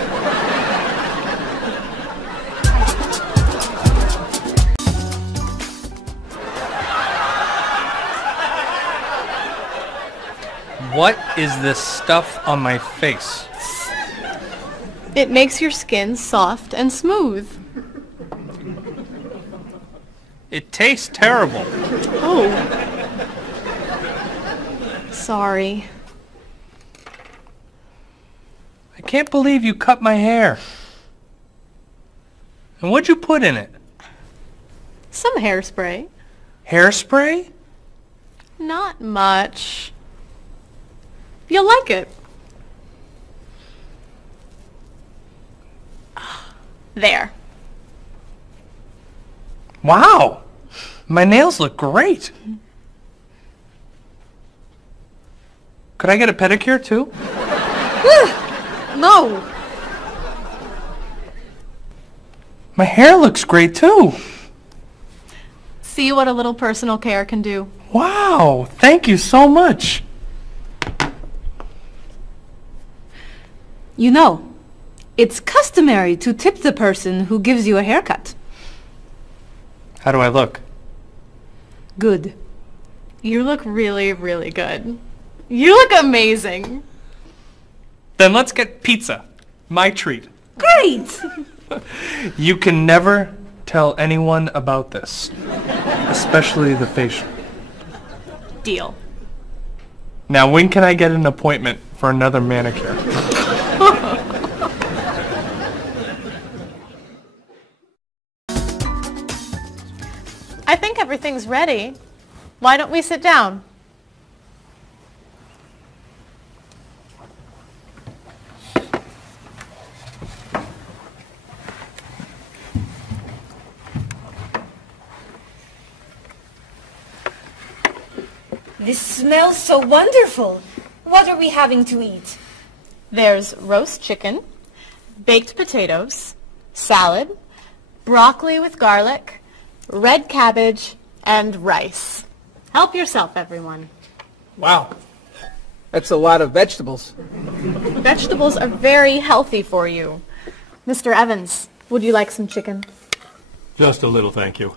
What is this stuff on my face? It makes your skin soft and smooth. It tastes terrible. Oh. Sorry. I can't believe you cut my hair. And what'd you put in it? Some hairspray. Hairspray? Not much. You'll like it. There. Wow! My nails look great. Could I get a pedicure too? No. My hair looks great too. See what a little personal care can do. Wow! Thank you so much. You know, it's customary to tip the person who gives you a haircut. How do I look? Good. You look really, really good. You look amazing. Then let's get pizza. My treat. Great! You can never tell anyone about this. Especially the facial. Deal. Now when can I get an appointment for another manicure? I think everything's ready. Why don't we sit down? This smells so wonderful. What are we having to eat? There's roast chicken, baked potatoes, salad, broccoli with garlic, red cabbage, and rice. Help yourself, everyone. Wow. That's a lot of vegetables. Vegetables are very healthy for you. Mr. Evans, would you like some chicken? Just a little, thank you.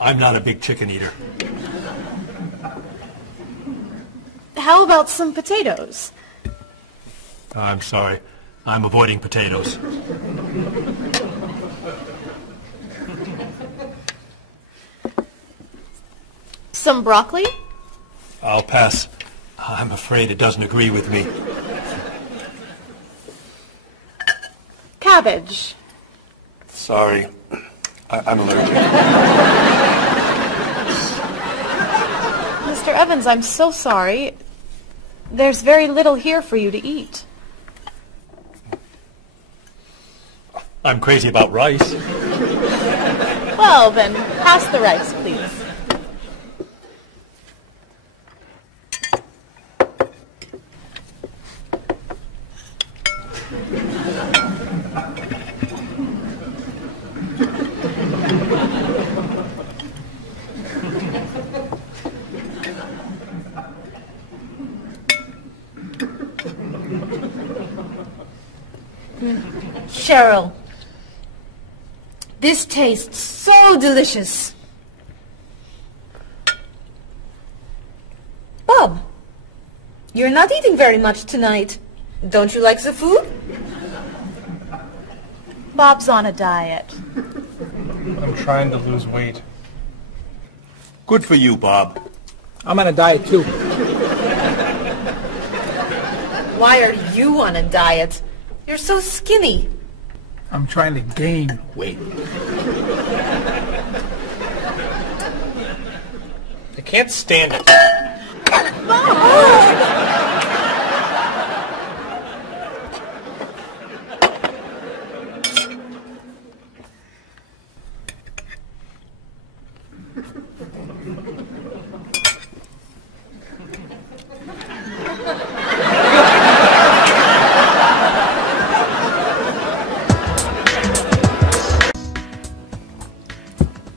I'm not a big chicken eater. How about some potatoes? I'm sorry. I'm avoiding potatoes. Some broccoli? I'll pass. I'm afraid it doesn't agree with me. Cabbage. Sorry. I'm allergic. Mr. Evans, I'm so sorry. There's very little here for you to eat. I'm crazy about rice. Well, then, pass the rice, please. Cheryl, this tastes so delicious. Bob, you're not eating very much tonight. Don't you like the food? Bob's on a diet. I'm trying to lose weight. Good for you, Bob. I'm on a diet too. Why are you on a diet? You're so skinny. I'm trying to gain weight. I can't stand it.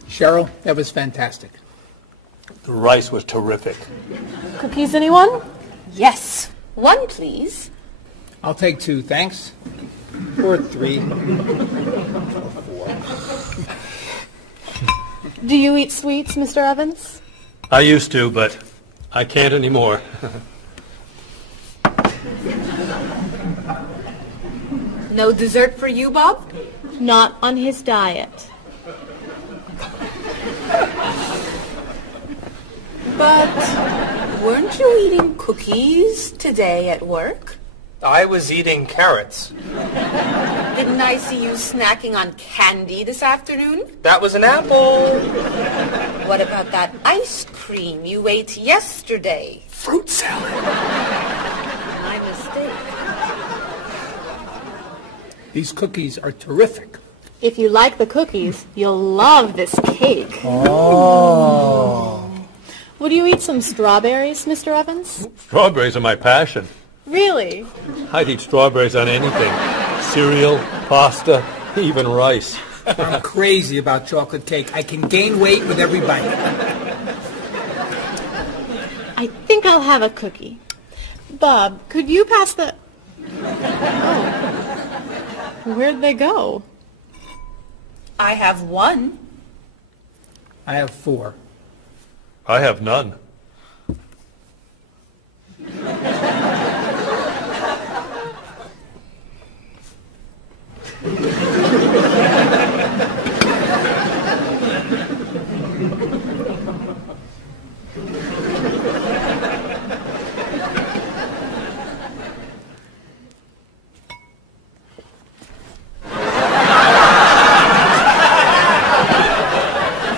Cheryl, that was fantastic. The rice was terrific. Cookies, anyone? Yes. One, please. I'll take 2, thanks. Or 3. Do you eat sweets, Mr. Evans? I used to, but I can't anymore. No dessert for you, Bob? Not on his diet. But weren't you eating cookies today at work? I was eating carrots. Didn't I see you snacking on candy this afternoon? That was an apple. What about that ice cream you ate yesterday? Fruit salad. My mistake. These cookies are terrific. If you like the cookies, you'll love this cake. Oh. Would you eat some strawberries, Mr. Evans? Strawberries are my passion. Really? I'd eat strawberries on anything. Cereal, pasta, even rice. I'm crazy about chocolate cake. I can gain weight with every bite. I think I'll have a cookie. Bob, could you pass the... Oh. Where'd they go? I have 1. I have 4. I have none.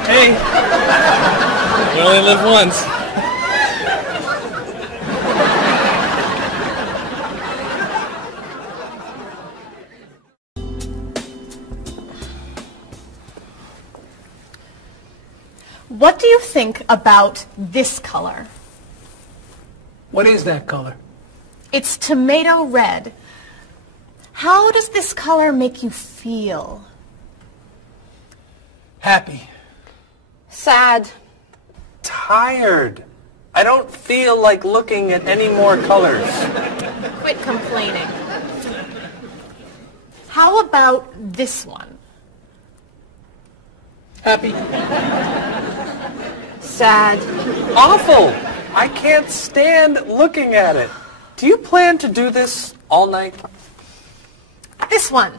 Hey, you only live once. What do you think about this color? What is that color? It's tomato red. How does this color make you feel? Happy. Sad. Tired. I don't feel like looking at any more colors. Quit complaining. How about this one? Happy. Sad. Awful. I can't stand looking at it. Do you plan to do this all night? This one.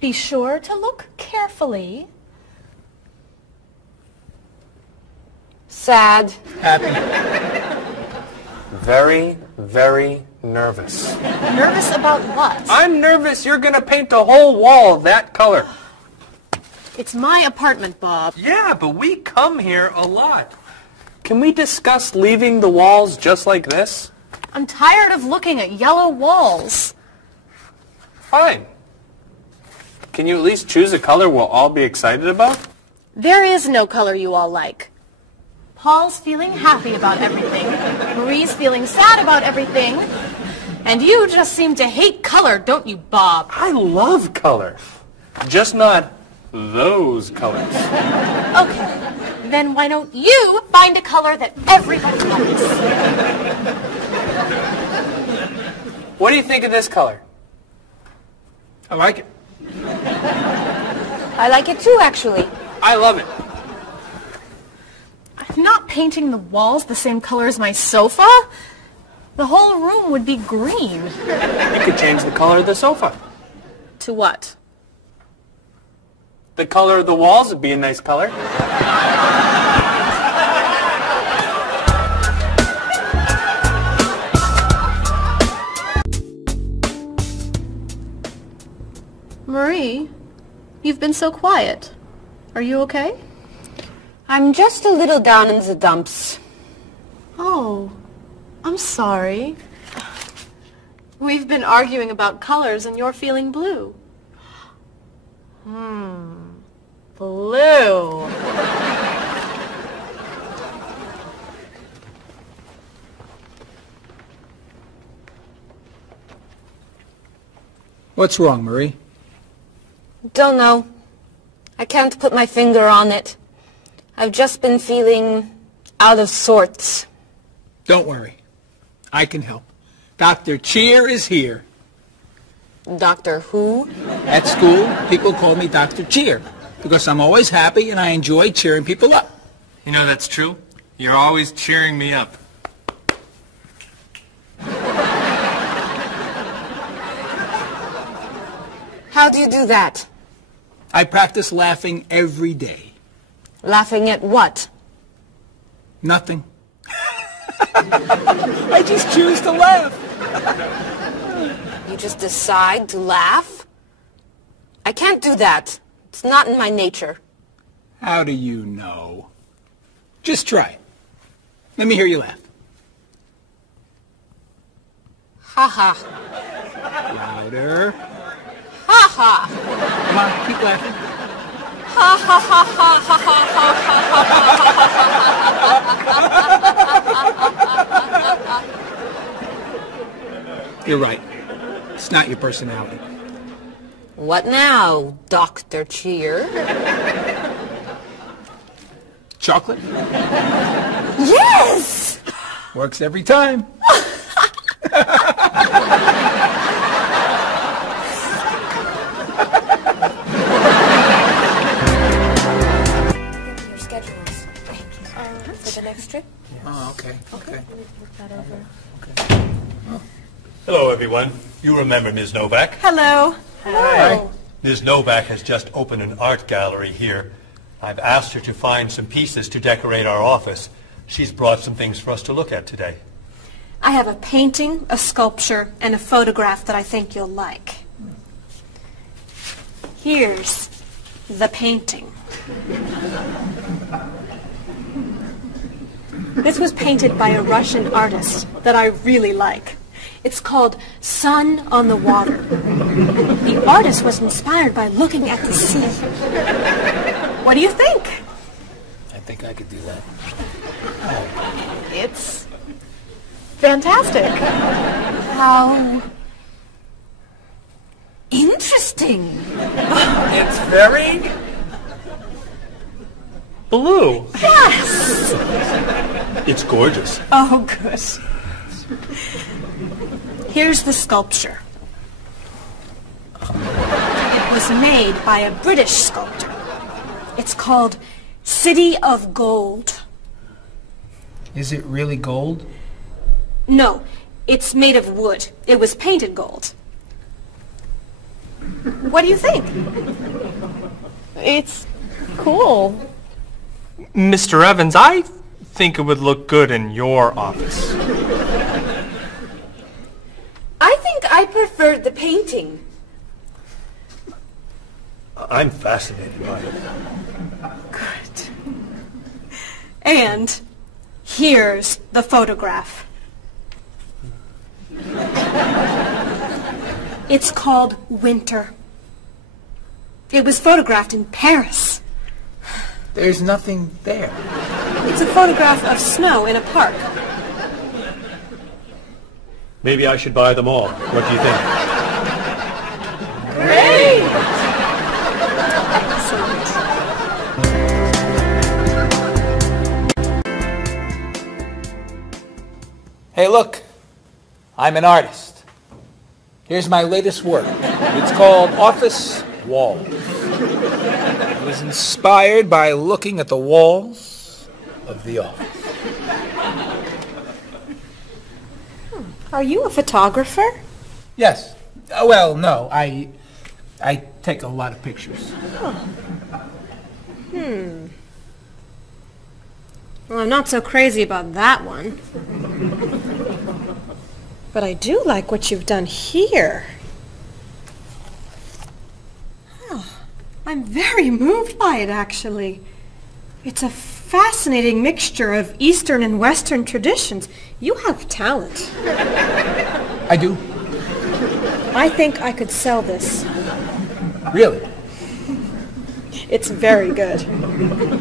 Be sure to look carefully. Sad. Happy. very, very nervous. Nervous about what? I'm nervous you're going to paint the whole wall that color. It's my apartment, Bob. Yeah, but we come here a lot. Can we discuss leaving the walls just like this? I'm tired of looking at yellow walls. Fine. Can you at least choose a color we'll all be excited about? There is no color you all like. Paul's feeling happy about everything. Marie's feeling sad about everything. And you just seem to hate color, don't you, Bob? I love color. Just not those colors. Okay. Then why don't you find a color that everybody likes? What do you think of this color? I like it. I like it too, actually. I love it. I'm not painting the walls the same color as my sofa. The whole room would be green. You could change the color of the sofa. To what? The color of the walls would be a nice color. Marie, you've been so quiet. Are you okay? I'm just a little down in the dumps. Oh, I'm sorry. We've been arguing about colors and you're feeling blue. Blue. What's wrong, Marie? Don't know. I can't put my finger on it. I've just been feeling out of sorts. Don't worry. I can help. Dr. Cheer is here. Doctor who? At school, people call me Dr. Cheer because I'm always happy and I enjoy cheering people up. You know that's true. You're always cheering me up. How do you do that? I practice laughing every day. Laughing at what? Nothing. I just choose to laugh. You just decide to laugh? I can't do that. It's not in my nature. How do you know? Just try. Let me hear you laugh. Ha ha. Louder. Ha ha. Come on, keep laughing. Ha ha ha ha ha ha ha. You're right. It's not your personality. What now, Dr. Cheer? Chocolate? Yes! Works every time. Your schedules. For the next trip? Oh, okay. Okay. Look that over. Hello, everyone. You remember Ms. Novak? Hello. Hi. Ms. Novak has just opened an art gallery here. I've asked her to find some pieces to decorate our office. She's brought some things for us to look at today. I have a painting, a sculpture, and a photograph that I think you'll like. Here's the painting. This was painted by a Russian artist that I really like. It's called Sun on the Water. The artist was inspired by looking at the sea. What do you think? I think I could do that. It's fantastic. How interesting. It's very blue. Yes. It's gorgeous. Oh, good. Here's the sculpture. It was made by a British sculptor. It's called City of Gold. Is it really gold? No, it's made of wood. It was painted gold. What do you think? It's cool. Mr. Evans, I think it would look good in your office. preferred the painting. I'm fascinated by it. And here's the photograph. It's called Winter. It was photographed in Paris. There's nothing there. It's a photograph of snow in a park. Maybe I should buy them all. What do you think? Great! Hey, look. I'm an artist. Here's my latest work. It's called Office Walls. It was inspired by looking at the walls of the office. Are you a photographer? Yes. Well, no. I take a lot of pictures. Well, I'm not so crazy about that one. But I do like what you've done here. Oh, I'm very moved by it, actually. It's a fascinating mixture of Eastern and Western traditions. You have talent. I do. I think I could sell this. Really? It's very good.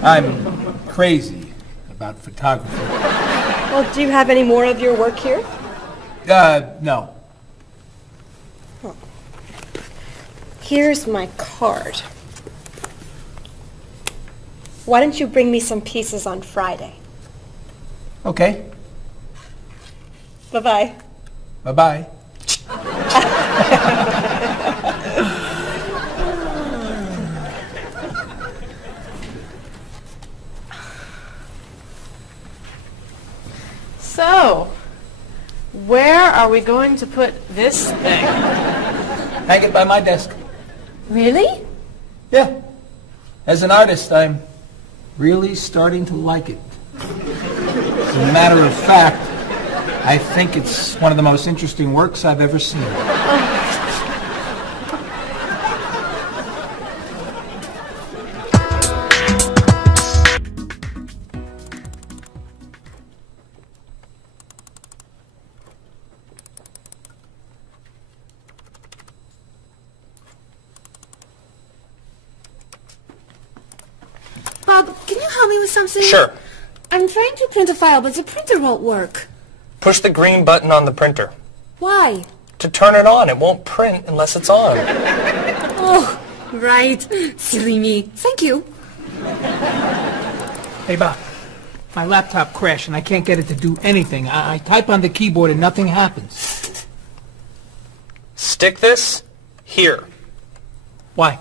I'm crazy about photography. Well, do you have any more of your work here? No. Oh. Here's my card. Why don't you bring me some pieces on Friday? Okay. Bye-bye. Bye-bye. So, where are we going to put this thing? Hang it by my desk. Really? Yeah. As an artist, I'm really starting to like it. As a matter of fact, I think it's one of the most interesting works I've ever seen. Bob, can you help me with something? Sure. I'm trying to print a file, but the printer won't work. Push the green button on the printer. Why? To turn it on, it won't print unless it's on. Oh, right. Silly me. Thank you. Hey, Bob. My laptop crashed and I can't get it to do anything. I type on the keyboard and nothing happens. Stick this here. Why?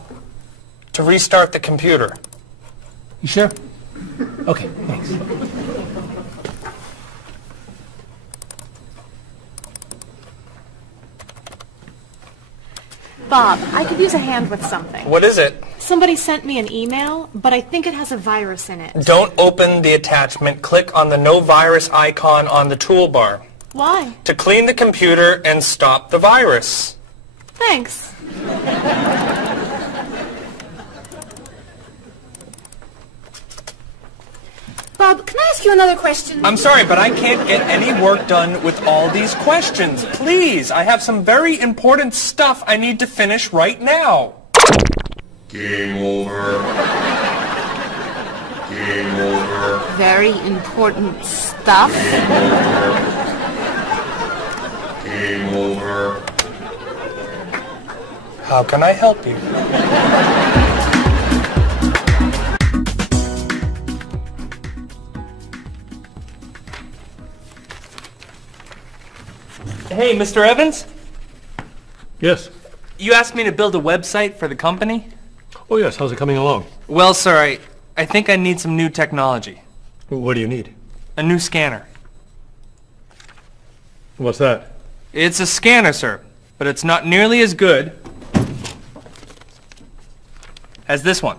To restart the computer. You sure? Okay, thanks. Bob, I could use a hand with something. What is it? Somebody sent me an email, but I think it has a virus in it. Don't open the attachment. Click on the no virus icon on the toolbar. Why? To clean the computer and stop the virus. Thanks. Bob, can I ask you another question? I'm sorry, but I can't get any work done with all these questions. Please, I have some very important stuff I need to finish right now. Game over. Game over. Very important stuff. Game over. How can I help you? Hey, Mr. Evans? Yes. You asked me to build a website for the company? Oh, yes. How's it coming along? Well, sir, I think I need some new technology. What do you need? A new scanner. What's that? It's a scanner, sir, but it's not nearly as good as this one.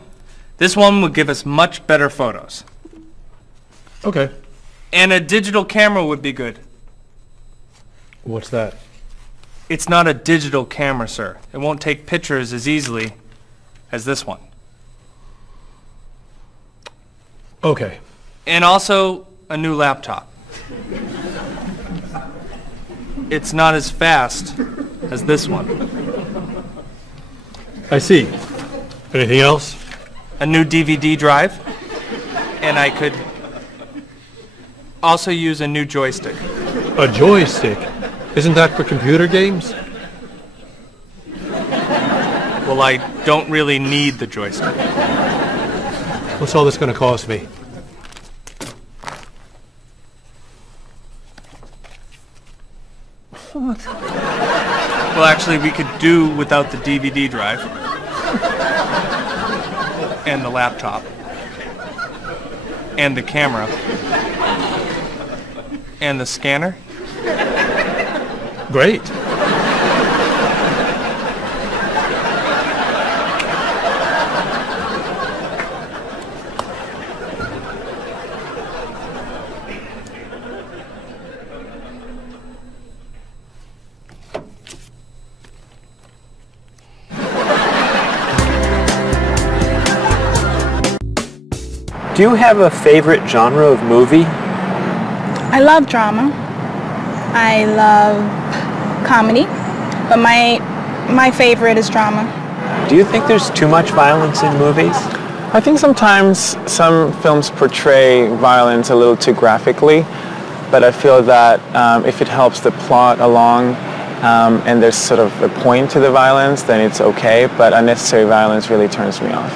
This one would give us much better photos. Okay. And a digital camera would be good. What's that? It's not a digital camera, sir. It won't take pictures as easily as this one. Okay. And also a new laptop. It's not as fast as this one. I see. Anything else? A new DVD drive. And I could also use a new joystick. A joystick? Isn't that for computer games? Well, I don't really need the joystick. What's all this going to cost me? What? Well, actually, we could do without the DVD drive. And the laptop. And the camera. And the scanner. Great. Do you have a favorite genre of movie? I love drama. I love comedy, but my favorite is drama. Do you think there's too much violence in movies? I think sometimes some films portray violence a little too graphically, but I feel that if it helps the plot along and there's sort of a point to the violence, then it's okay, but unnecessary violence really turns me off.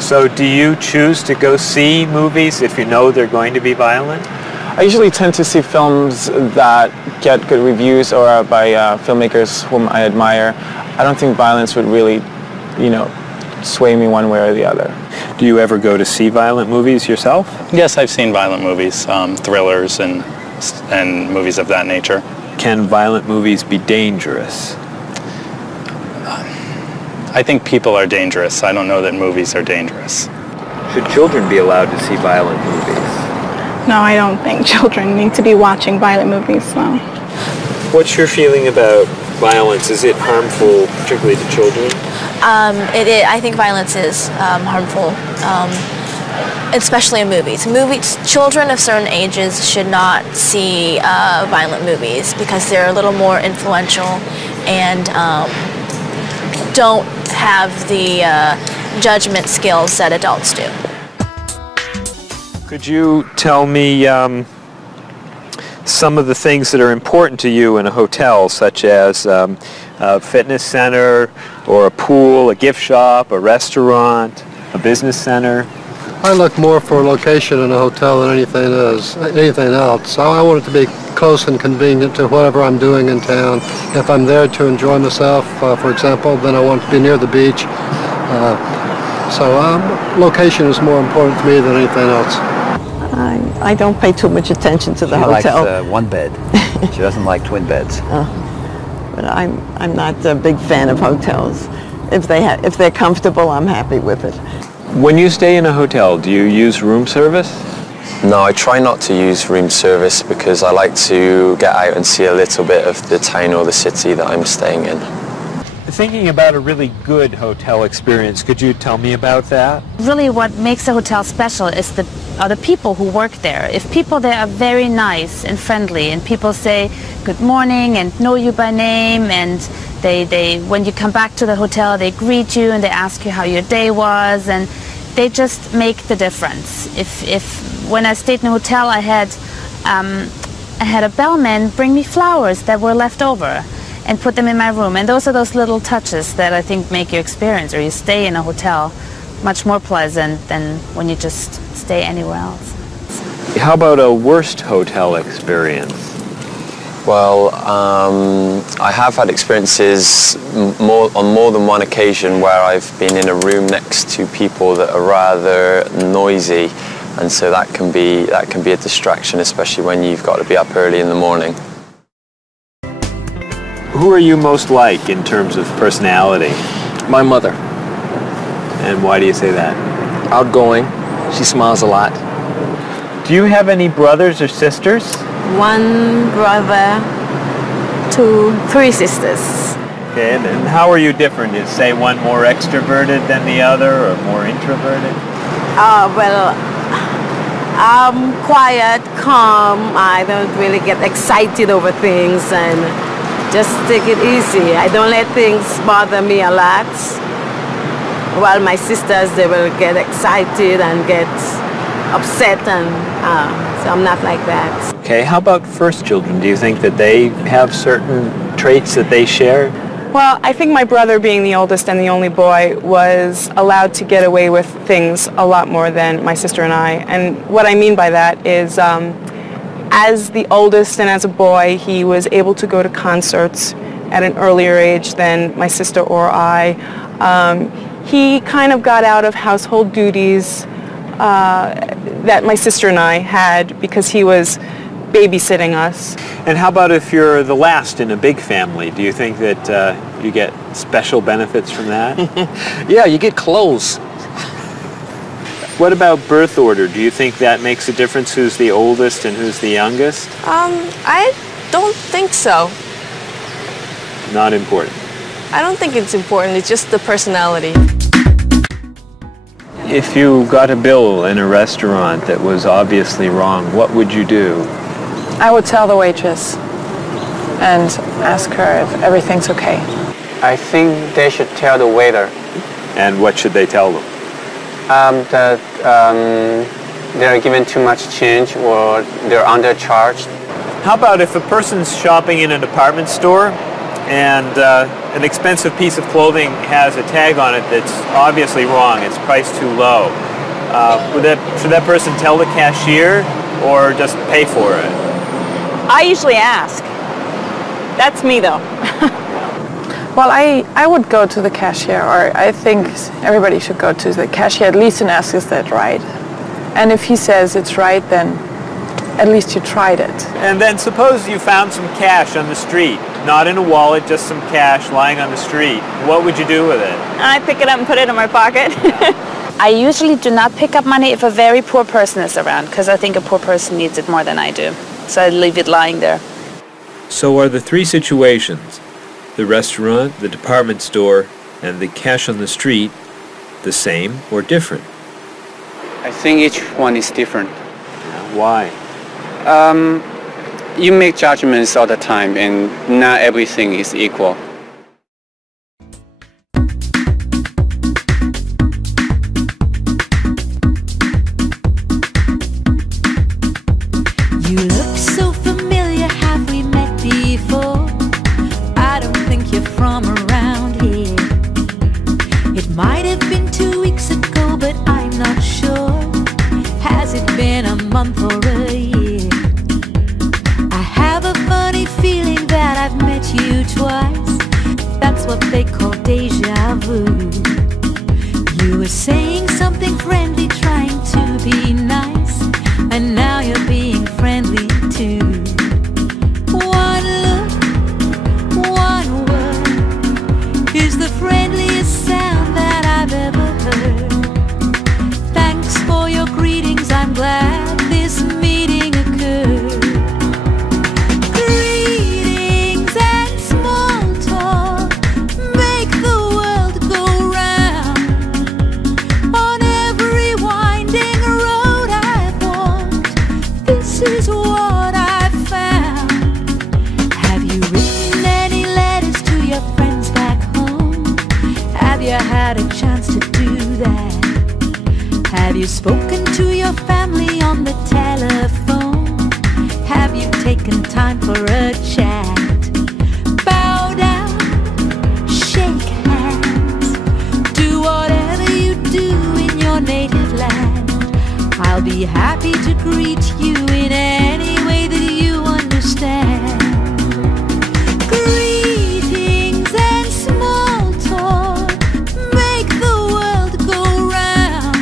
So do you choose to go see movies if you know they're going to be violent? I usually tend to see films that get good reviews or are by filmmakers whom I admire. I don't think violence would really, sway me one way or the other. Do you ever go to see violent movies yourself? Yes, I've seen violent movies, thrillers and movies of that nature. Can violent movies be dangerous? I think people are dangerous. I don't know that movies are dangerous. Should children be allowed to see violent movies? No, I don't think children need to be watching violent movies, so. What's your feeling about violence? Is it harmful, particularly to children? I think violence is harmful, especially in movies. Children of certain ages should not see violent movies because they're a little more influential and don't have the judgment skills that adults do. Could you tell me some of the things that are important to you in a hotel, such as a fitness center, or a pool, a gift shop, a restaurant, a business center? I look more for a location in a hotel than anything else. I want it to be close and convenient to whatever I'm doing in town. If I'm there to enjoy myself, for example, then I want to be near the beach. Location is more important to me than anything else. I don't pay too much attention to the hotel. She likes one bed. She doesn't like twin beds. But I'm not a big fan of hotels. If they're comfortable, I'm happy with it. When you stay in a hotel, do you use room service? No, I try not to use room service because I like to get out and see a little bit of the town or the city that I'm staying in. Thinking about a really good hotel experience, could you tell me about that? Really what makes a hotel special is are the people who work there. If people there are very nice and friendly and people say good morning and know you by name and they when you come back to the hotel they greet you and they ask you how your day was and they just make the difference. When I stayed in a hotel I had a bellman bring me flowers that were left over and put them in my room, and those are those little touches that I think make your experience or you stay in a hotel much more pleasant than when you just stay anywhere else. How about a worst hotel experience? Well, I have had experiences on more than one occasion where I've been in a room next to people that are rather noisy, and so that can be a distraction, especially when you've got to be up early in the morning. Who are you most like in terms of personality? My mother. And why do you say that? Outgoing. She smiles a lot. Do you have any brothers or sisters? One brother, to 3 sisters. Okay, and how are you different? Is, say, one more extroverted than the other, or more introverted? Well, I'm quiet, calm. I don't really get excited over things and just take it easy. I don't let things bother me a lot. While my sisters, they will get excited and get upset, and so I'm not like that. Okay, how about first children? Do you think that they have certain traits that they share? Well, I think my brother, being the oldest and the only boy, was allowed to get away with things a lot more than my sister and I. And what I mean by that is, as the oldest and as a boy, he was able to go to concerts at an earlier age than my sister or I. He kind of got out of household duties that my sister and I had because he was babysitting us. And how about if you're the last in a big family? Do you think that you get special benefits from that? Yeah, you get clothes. What about birth order? Do you think that makes a difference who's the oldest and who's the youngest? I don't think so. Not important. I don't think it's important. It's just the personality. If you got a bill in a restaurant that was obviously wrong, what would you do? I would tell the waitress and ask her if everything's okay. I think they should tell the waiter. And what should they tell them? That they're given too much change or they're undercharged. How about if a person's shopping in a department store and an expensive piece of clothing has a tag on it that's obviously wrong, it's priced too low? Should that person tell the cashier or just pay for it? I usually ask. That's me, though. Well, I would go to the cashier, or I think everybody should go to the cashier at least and ask, is that right? And if he says it's right, then at least you tried it. And then suppose you found some cash on the street, not in a wallet, just some cash lying on the street. What would you do with it? I pick it up and put it in my pocket. I usually do not pick up money if a very poor person is around, because I think a poor person needs it more than I do. So I leave it lying there. So are the 3 situations, the restaurant, the department store, and the cash on the street, the same or different? I think each one is different. Why? You make judgments all the time, and not everything is equal. You look so familiar, have we met before? I don't think you're from around here. It might have been 2 weeks ago, but I'm not sure. Has it been a month or a year? I have a funny feeling that I've met you twice. That's what they call deja vu. You were saying something friendly, trying to be nice, and now you're being friendly too. One look, one word is the friendliest sound that I've ever heard. Thanks for your greetings, I'm glad this meeting occurred. Greetings and small talk make the world go round. On every winding road I've walked, this is what I've found. Have you written any letters to your friends back home? Have you had a chance to do that? Have you spoken to your family on the telephone? Have you taken time for a chat? Bow down, shake hands, do whatever you do in your native land. I'll be happy to greet you in any way that you understand. Greetings and small talk make the world go round.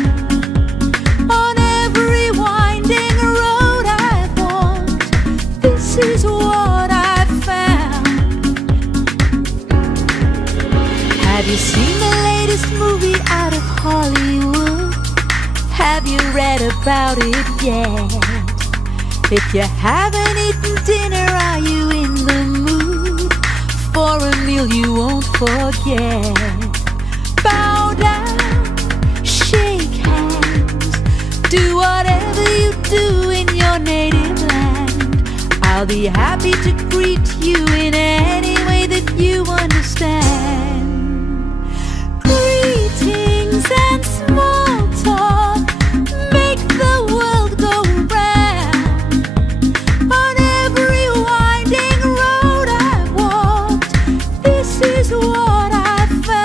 On every winding road I've walked, this is what I've found. Have you seen the latest movie out of Hollywood? Have you read about it yet? If you haven't eaten dinner, are you in the mood for a meal you won't forget. Bow down, shake hands, do whatever you do in your native land. I'll be happy to greet you in any way that you understand. Greetings and small talk make the world go round. On every winding road I've walked, this is what I found.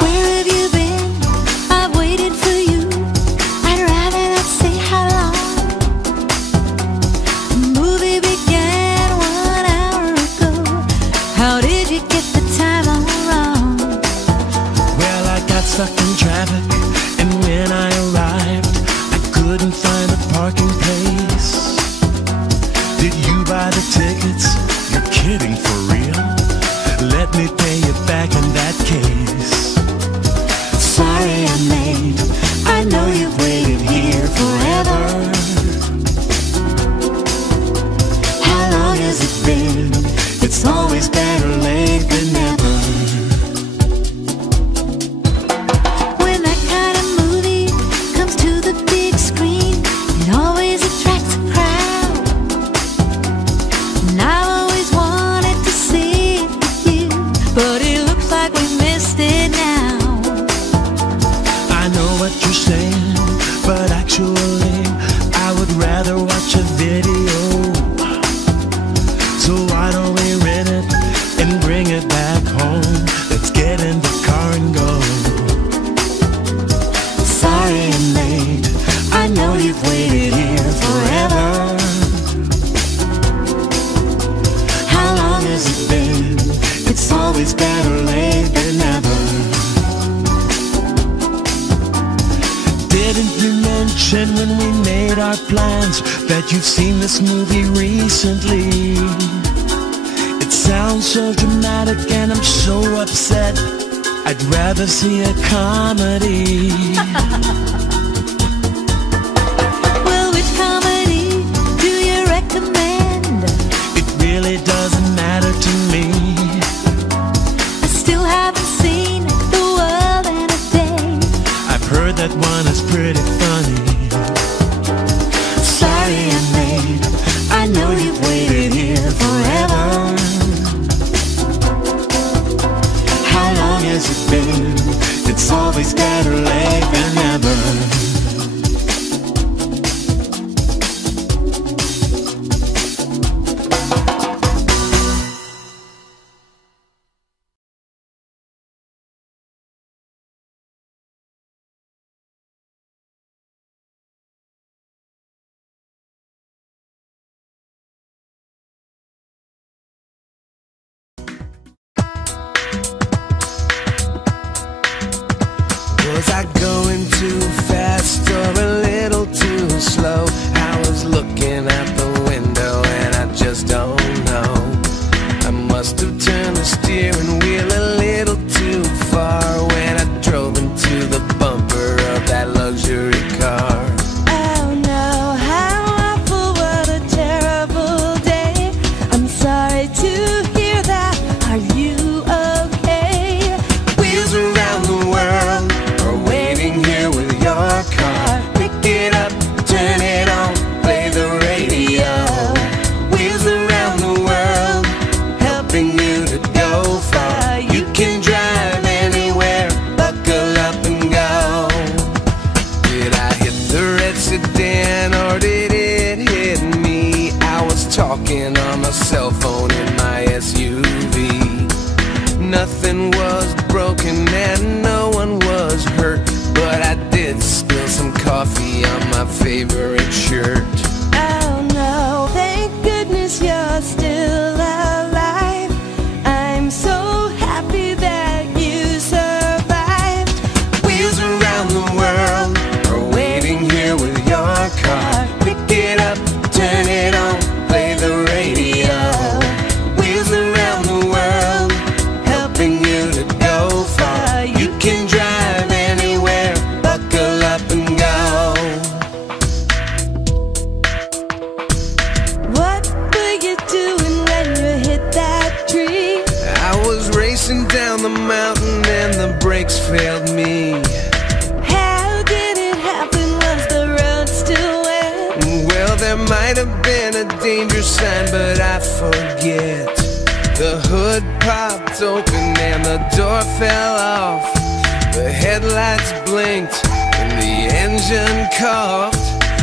Where have you been? I've waited for you. I'd rather not say how long. The movie began 1 hour ago. How did you get the time all wrong? Well, I got stuck in traffic, and when I arrived, I couldn't find a parking place. Did you buy the tickets? You're kidding, for real? Let me pay you back in that case. Sorry I'm late. I know you've waited here forever. How long has it been? It's always better late than never. When that kind of movie comes to the big screen, it always attracts a crowd. And I've always wanted to see it with you, but it looks like we missed it now. I know what you're saying, but actually, I would rather watch a video. So why don't we rent it and bring it back home? Let's get in the car and go. Sorry I'm late. I know you've waited here forever. How long has it been? It's always better late than never. Didn't you mention when we made our plans that you've seen this movie recently? It sounds so dramatic and I'm so upset. I'd rather see a comedy. Well, which comedy do you recommend? It really doesn't matter to me. I still haven't seen The World in a Day. I've heard that one is pretty funny. Sorry I'm late. I know you've waited here forever. How long has it been? It's always better late than never. Was I going too fast or a little too slow? I was looking out the window and I just don't know. I must have turned the steering wheel a little too far when I drove into the bumper of that luxury car. Oh no, how awful, what a terrible day. I'm sorry to hear that. Are you okay? Wheels around the world are waiting here with your car. Pick it up, turn it on, play the radio. Wheels around the world, helping you to go far. You can drive anywhere, buckle up and go. Did I hit the red sedan or did it hit me? I was talking on my cell phone in my SUV. Nothing was broken and no one was hurt, but I did spill some coffee on my favorite shirt. Oh no, thank goodness you're still alive. I'm so happy that you survived. Wheels around the world are waiting here with your car. racing down the mountain and the brakes failed me. How did it happen? Was the road still wet? Well, there might have been a danger sign, but I forget. The hood popped open and the door fell off. The headlights blinked and the engine coughed.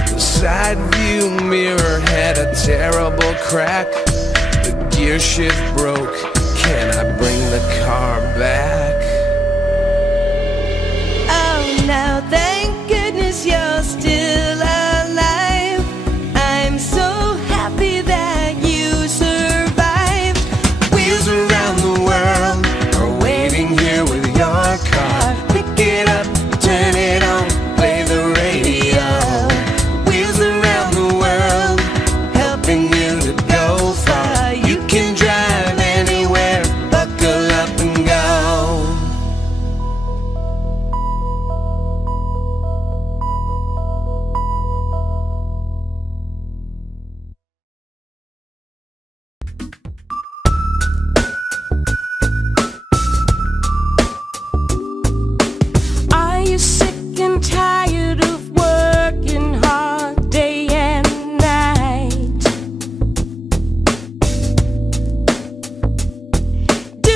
The side view mirror had a terrible crack. The gear shift broke. Can I bring the car back? Oh no, thank goodness you're still alive. I'm so happy that you survived. Wheels around the world are waiting here with your car. Pick it up, turn it on, play the radio. Wheels around the world, helping you to go far. You can drive anywhere, buckle up and go. Are you sick and tired of working hard day and night? Do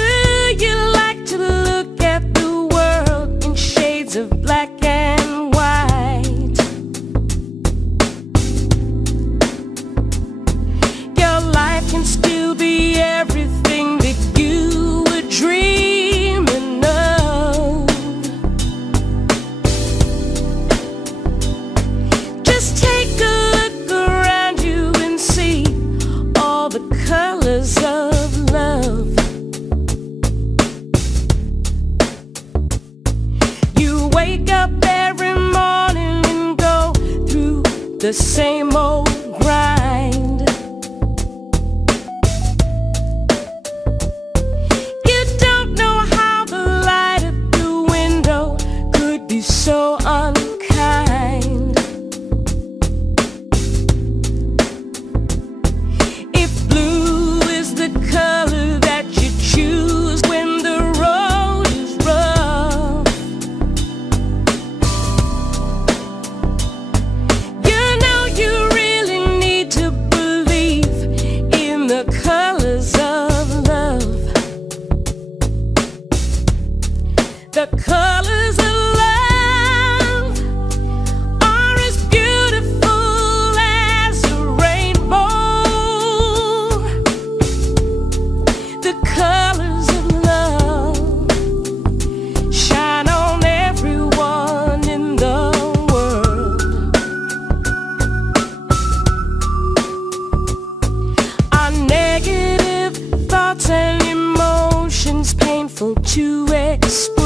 you like to look at the world in shades of black and white? Your life can still be everything that you were dreaming of. Just take a look around you and see all the colors of love. You wake up every morning and go through the same old grind. You don't know how the light at the window could be so unkind. If blue is the color that you choose when the road is rough, you know you really need to believe in the colors of love. The colors of love are as beautiful as a rainbow. The colors of love shine on everyone in the world. Our negative thoughts and emotions painful to express.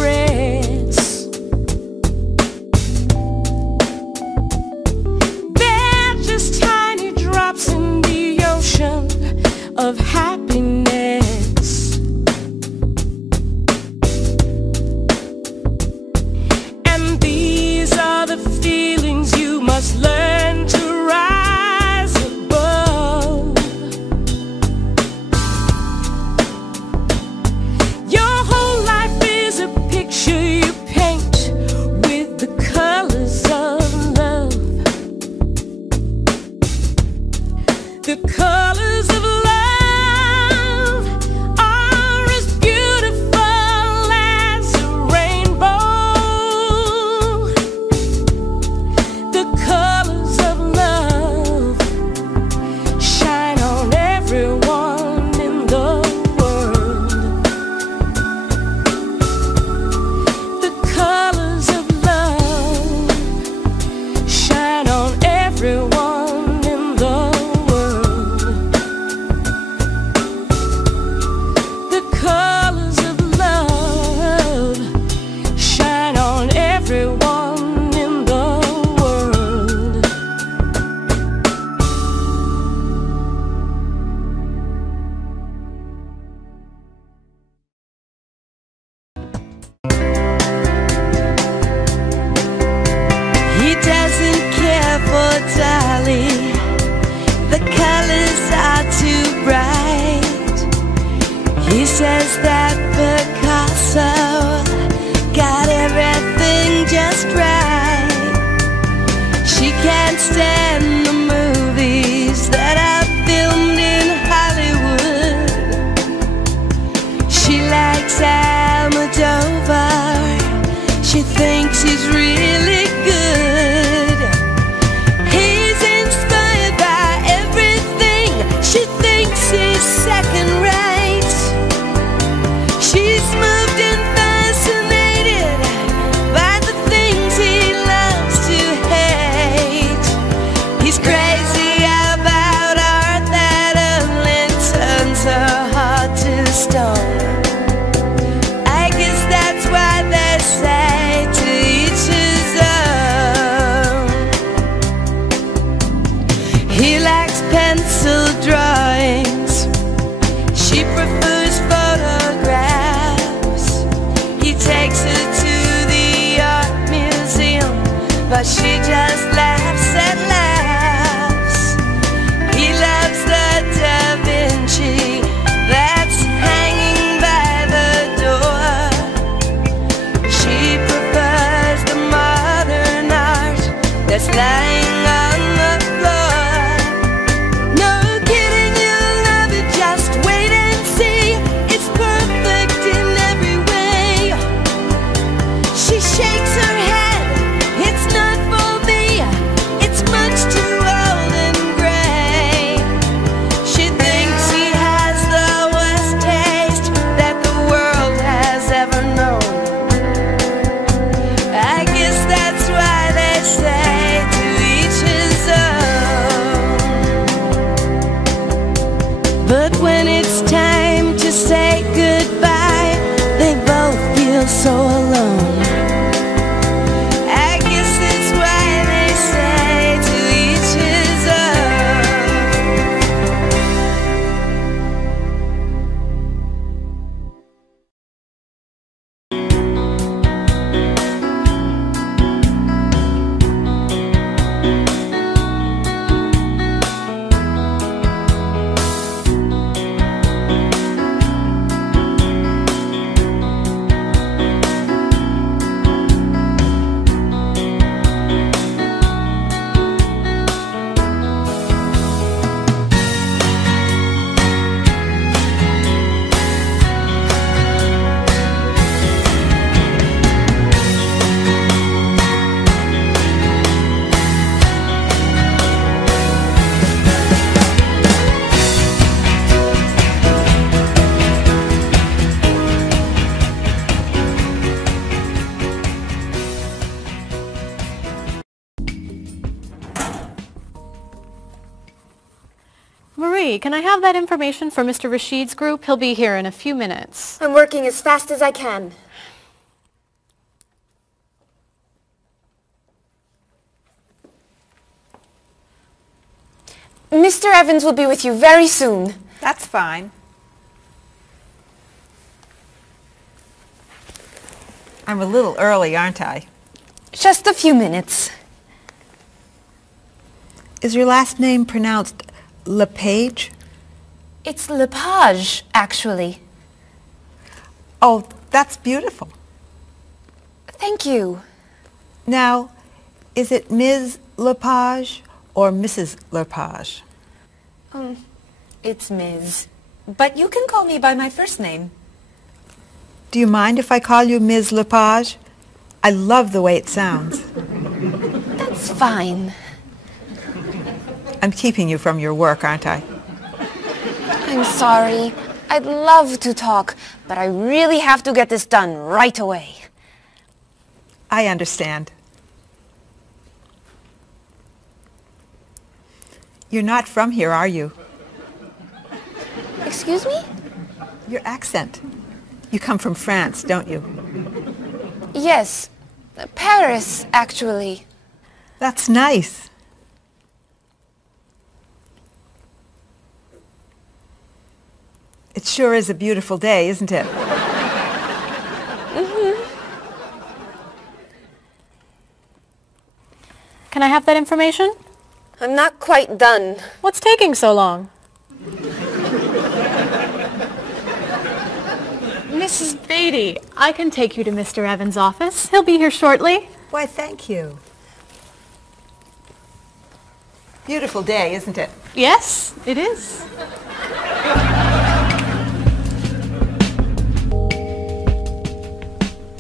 They're just tiny drops in the ocean of happiness. And these are the feelings you must learn to rise above. Your whole life is a picture you paint with the colors of love. The colors of love that laughs. He loves the Da Vinci that's hanging by the door. She prefers the modern art that's lying on the floor. No kidding, you'll love it, just wait and see. It's perfect in every way. She shakes her head, it's not for me, it's much too old and gray. She thinks he has the worst taste that the world has ever known. I guess that's why they say to each his own. But when it's time to say goodbye, they both feel so alone. I guess that's why they say to each his Marie, can I have that information for Mr. Rashid's group? He'll be here in a few minutes. I'm working as fast as I can. Mr. Evans will be with you very soon. That's fine. I'm a little early, aren't I? Just a few minutes. Is your last name pronounced LePage? It's Lepage, actually. Oh, that's beautiful. Thank you. Now, is it Ms. Lepage or Mrs. Lepage? It's Ms. But you can call me by my first name. Do you mind if I call you Ms. Lepage? I love the way it sounds. That's fine. I'm keeping you from your work, aren't I? I'm sorry. I'd love to talk, but I really have to get this done right away. I understand. You're not from here, are you? Excuse me? Your accent. You come from France, don't you? Yes. Paris, actually. That's nice. It sure is a beautiful day, isn't it? Can I have that information? I'm not quite done. What's taking so long? Mrs. Beatty, I can take you to Mr. Evans' office. He'll be here shortly. Why, thank you. Beautiful day, isn't it? Yes, it is.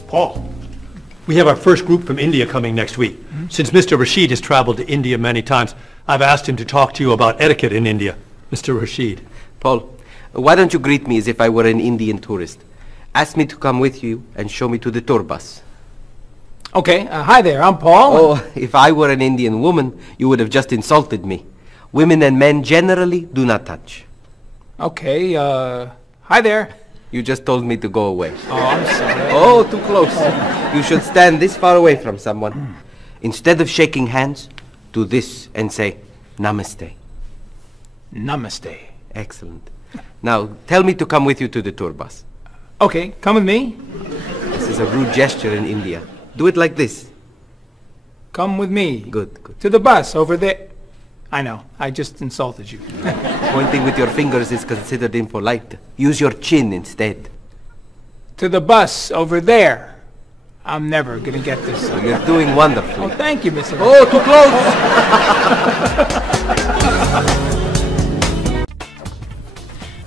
Paul, we have our first group from India coming next week. Since Mr. Rashid has traveled to India many times, I've asked him to talk to you about etiquette in India. Mr. Rashid. Paul, why don't you greet me as if I were an Indian tourist? Ask me to come with you and show me to the tour bus. Okay, hi there, I'm Paul. Oh, if I were an Indian woman, you would have just insulted me. Women and men generally do not touch. Okay, hi there. You just told me to go away. Oh, I'm sorry. Oh, too close. You should stand this far away from someone. Instead of shaking hands, do this and say, Namaste. Namaste. Excellent. Now, tell me to come with you to the tour bus. Okay, come with me. This is a rude gesture in India. Do it like this. Come with me. Good, good. To the bus over there. I know, I just insulted you. Pointing with your fingers is considered impolite. Use your chin instead. To the bus over there. I'm never gonna get this. So you're doing wonderfully. Oh, thank you, Mr. Oh, too close!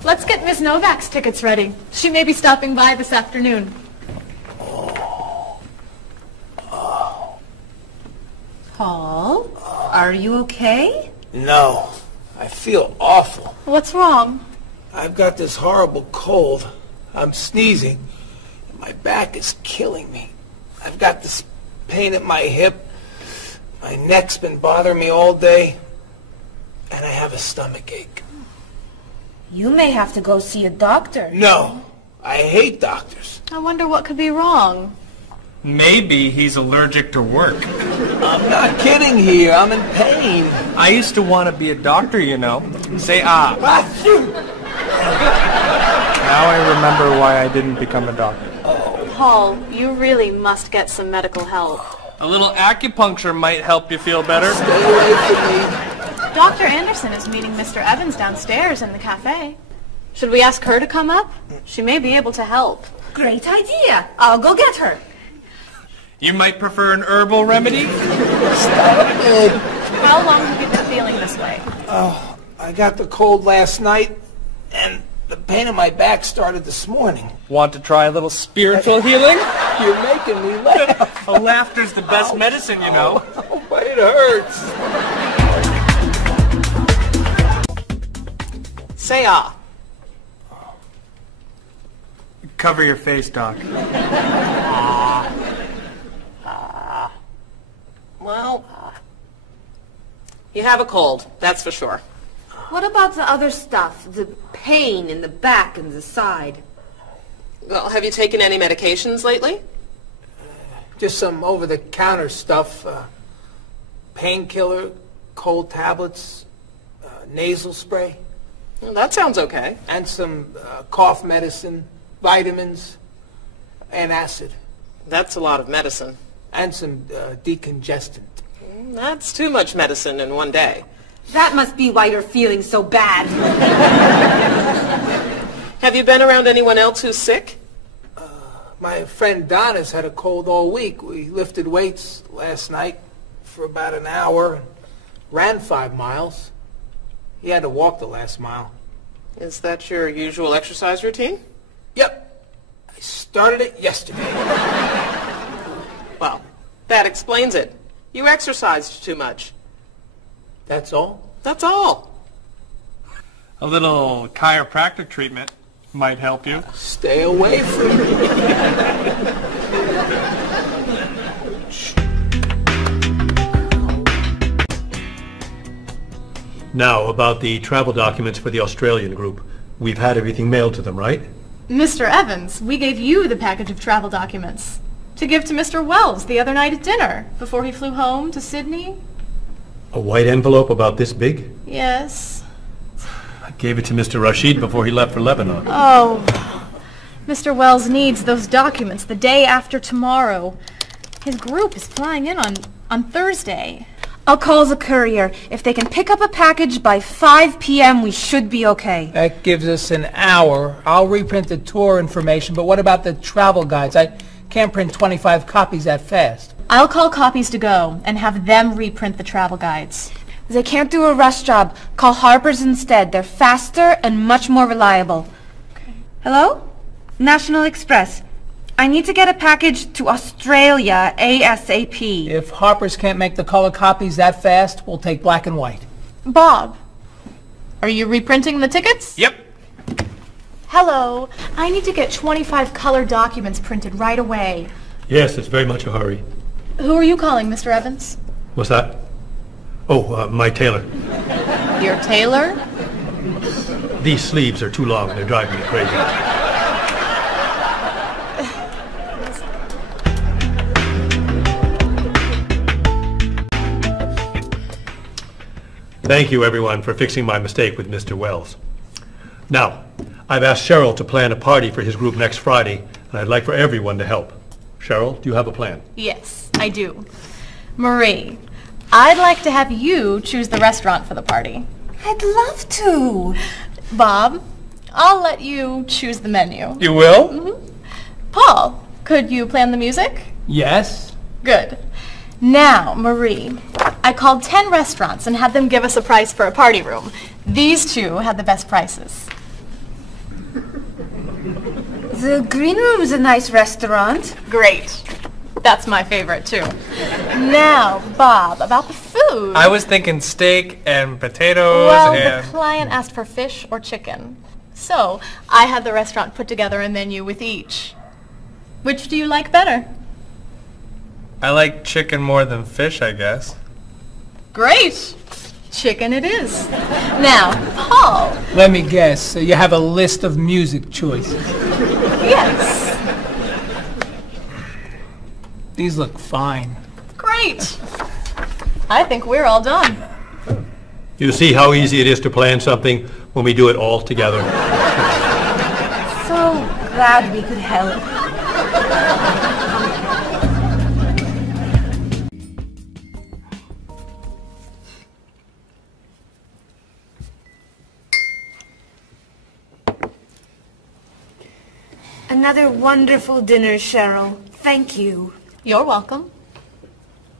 Let's get Miss Novak's tickets ready. She may be stopping by this afternoon. Paul, are you okay? No, I feel awful. What's wrong? I've got this horrible cold. I'm sneezing. And my back is killing me. I've got this pain at my hip. My neck's been bothering me all day. And I have a stomach ache. You may have to go see a doctor. No, I hate doctors. I wonder what could be wrong. Maybe he's allergic to work. I'm not kidding here. I'm in pain. I used to want to be a doctor, you know. Say ah. Now I remember why I didn't become a doctor. Paul, you really must get some medical help. A little acupuncture might help you feel better. Stay away from me. Dr. Anderson is meeting Mr. Evans downstairs in the cafe. Should we ask her to come up? She may be able to help. Great idea. I'll go get her. You might prefer an herbal remedy? Stop it. How long have you been feeling this way? Oh, I got the cold last night, and the pain in my back started this morning. Want to try a little spiritual healing? You're making me laugh. Laughter's the best medicine, you know. Oh, but it hurts. Say ah. Cover your face, Doc. Well, you have a cold, that's for sure. What about the other stuff? The pain in the back and the side? Well, have you taken any medications lately? Just some over-the-counter stuff. Painkiller, cold tablets, nasal spray. Well, that sounds okay. And some cough medicine, vitamins, and acid. That's a lot of medicine. And some decongestant. That's too much medicine in one day. That must be why you're feeling so bad. Have you been around anyone else who's sick? My friend Don has had a cold all week. We lifted weights last night for about an hour, ran 5 miles. He had to walk the last mile. Is that your usual exercise routine? Yep. I started it yesterday. Well, that explains it. You exercised too much. That's all? That's all. A little chiropractic treatment might help you. Stay away from me. Now, about the travel documents for the Australian group. We've had everything mailed to them, right? Mr. Evans, we gave you the package of travel documents to give to Mr. Wells the other night at dinner before he flew home to Sydney. A white envelope about this big? Yes. I gave it to Mr. Rashid before he left for Lebanon. Oh, Mr. Wells needs those documents the day after tomorrow. His group is flying in on Thursday. I'll call the courier. If they can pick up a package by 5 p.m., we should be okay. That gives us an hour. I'll reprint the tour information, but what about the travel guides? I can't print 25 copies that fast. I'll call Copies to Go and have them reprint the travel guides. They can't do a rush job. Call Harper's instead. They're faster and much more reliable. Okay. Hello? National Express. I need to get a package to Australia ASAP. If Harper's can't make the color copies that fast, we'll take black and white. Bob, are you reprinting the tickets? Yep. Hello. I need to get 25 color documents printed right away. Yes, it's very much a hurry. Who are you calling, Mr. Evans? What's that? Oh, my tailor. Your tailor? These sleeves are too long. They're driving me crazy. Thank you, everyone, for fixing my mistake with Mr. Wells. Now, I've asked Cheryl to plan a party for his group next Friday, and I'd like for everyone to help. Cheryl, do you have a plan? Yes, I do. Marie, I'd like to have you choose the restaurant for the party. I'd love to. Bob, I'll let you choose the menu. You will? Mm-hmm. Paul, could you plan the music? Yes. Good. Now, Marie, I called 10 restaurants and had them give us a price for a party room. These two had the best prices. The Green Room's a nice restaurant. Great. That's my favorite, too. Now, Bob, about the food. I was thinking steak and potatoes Well, and... the client asked for fish or chicken. So, I had the restaurant put together a menu with each. Which do you like better? I like chicken more than fish, I guess. Great. Chicken it is. Now, Paul. Let me guess. You have a list of music choices. Yes. These look fine. Great. I think we're all done. You see how easy it is to plan something when we do it all together. So glad we could help. Another wonderful dinner, Cheryl. Thank you. You're welcome.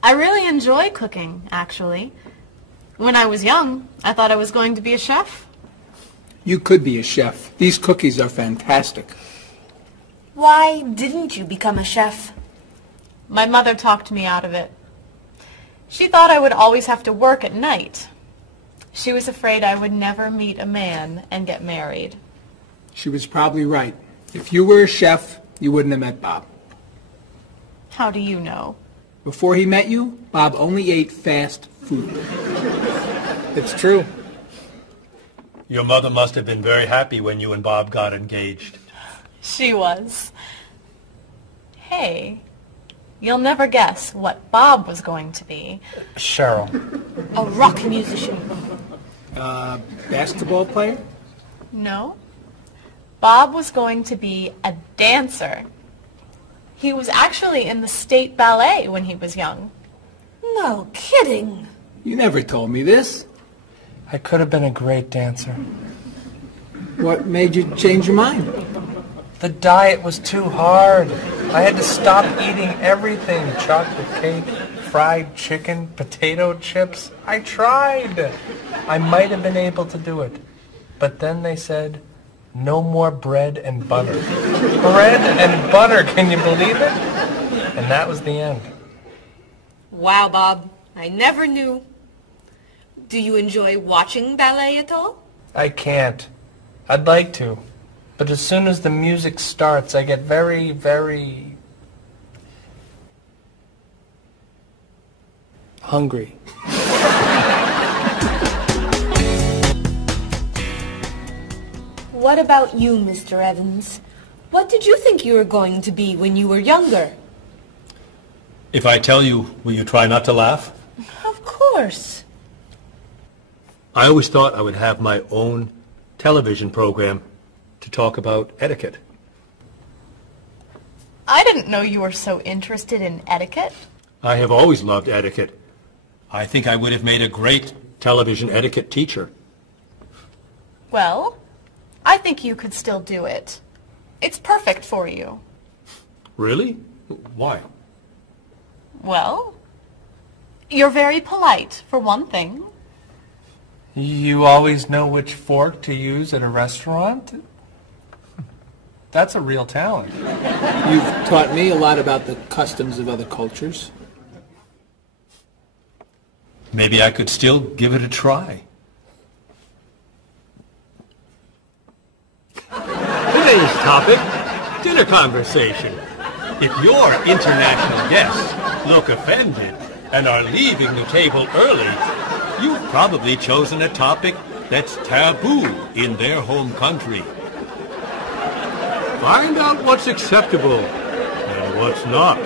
I really enjoy cooking, actually. When I was young, I thought I was going to be a chef. You could be a chef. These cookies are fantastic. Why didn't you become a chef? My mother talked me out of it. She thought I would always have to work at night. She was afraid I would never meet a man and get married. She was probably right. If you were a chef, you wouldn't have met Bob. How do you know? Before he met you, Bob only ate fast food. It's true. Your mother must have been very happy when you and Bob got engaged. She was. Hey, you'll never guess what Bob was going to be. Cheryl. A rock musician. Basketball player? No. Bob was going to be a dancer. He was actually in the state ballet when he was young. No kidding. You never told me this. I could have been a great dancer. What made you change your mind? The diet was too hard. I had to stop eating everything. Chocolate cake, fried chicken, potato chips. I tried. I might have been able to do it. But then they said, no more bread and butter. Bread and butter, can you believe it? And that was the end. Wow, Bob. I never knew. Do you enjoy watching ballet at all? I can't. I'd like to. But as soon as the music starts, I get very, very... hungry. What about you, Mr. Evans? What did you think you were going to be when you were younger? If I tell you, will you try not to laugh? Of course. I always thought I would have my own television program to talk about etiquette. I didn't know you were so interested in etiquette. I have always loved etiquette. I think I would have made a great television etiquette teacher. Well, I think you could still do it. It's perfect for you. Really? Why? Well, you're very polite, for one thing. You always know which fork to use at a restaurant? That's a real talent. You've taught me a lot about the customs of other cultures. Maybe I could still give it a try. Today's topic, dinner conversation. If your international guests look offended and are leaving the table early, you've probably chosen a topic that's taboo in their home country. Find out what's acceptable and what's not.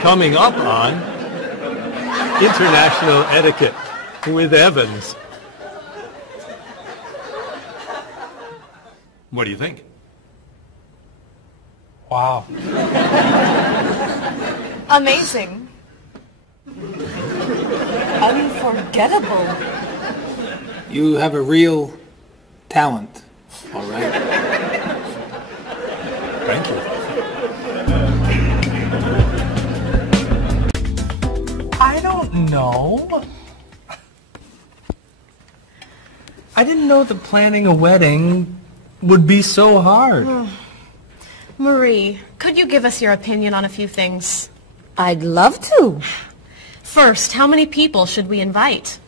Coming up on International Etiquette with Evans. What do you think? Wow. Amazing. Unforgettable. You have a real talent, all right? Thank you. I don't know. I didn't know that planning a wedding would be so hard. Marie, could you give us your opinion on a few things? I'd love to. First, how many people should we invite?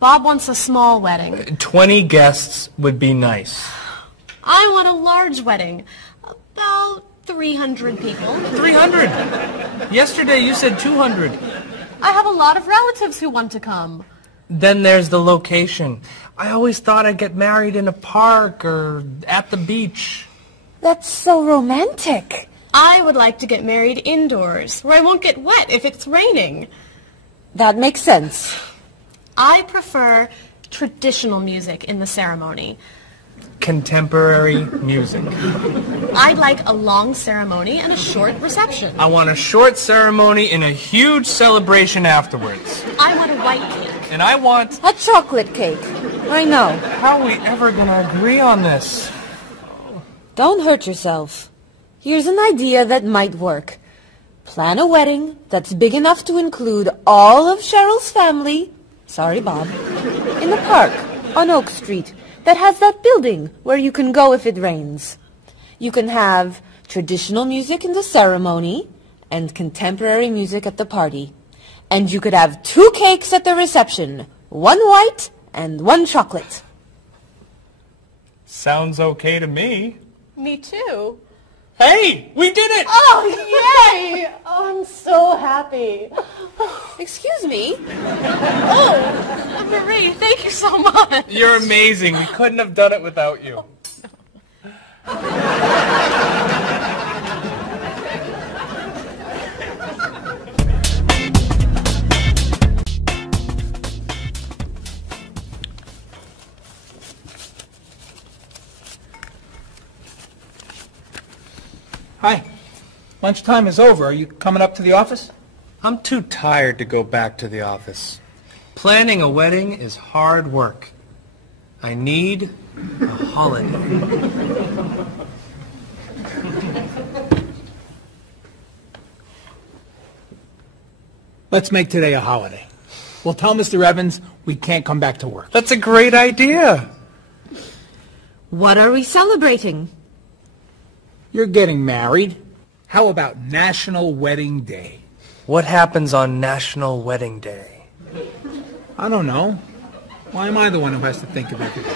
Bob wants a small wedding. 20 guests would be nice. I want a large wedding. About 300 people. 300? Yesterday you said 200. I have a lot of relatives who want to come. Then there's the location. I always thought I'd get married in a park or at the beach. That's so romantic. I would like to get married indoors, where I won't get wet if it's raining. That makes sense. I prefer traditional music in the ceremony. Contemporary music. I'd like a long ceremony and a short reception. I want a short ceremony and a huge celebration afterwards. I want a white cake. And I want... a chocolate cake. I know. How are we ever going to agree on this? Don't hurt yourself. Here's an idea that might work. Plan a wedding that's big enough to include all of Cheryl's family, sorry Bob, in the park on Oak Street that has that building where you can go if it rains. You can have traditional music in the ceremony and contemporary music at the party. And you could have 2 cakes at the reception, 1 white and 1 chocolate. Sounds okay to me. Me too. Hey, we did it! Oh, yay! Oh, I'm so happy. Excuse me? Oh, Marie, thank you so much. You're amazing. We couldn't have done it without you. Hi. Lunchtime is over. Are you coming up to the office? I'm too tired to go back to the office. Planning a wedding is hard work. I need a holiday. Let's make today a holiday. We'll tell Mr. Evans we can't come back to work. That's a great idea. What are we celebrating? You're getting married. How about National Wedding Day? What happens on National Wedding Day? I don't know. Why am I the one who has to think of everything?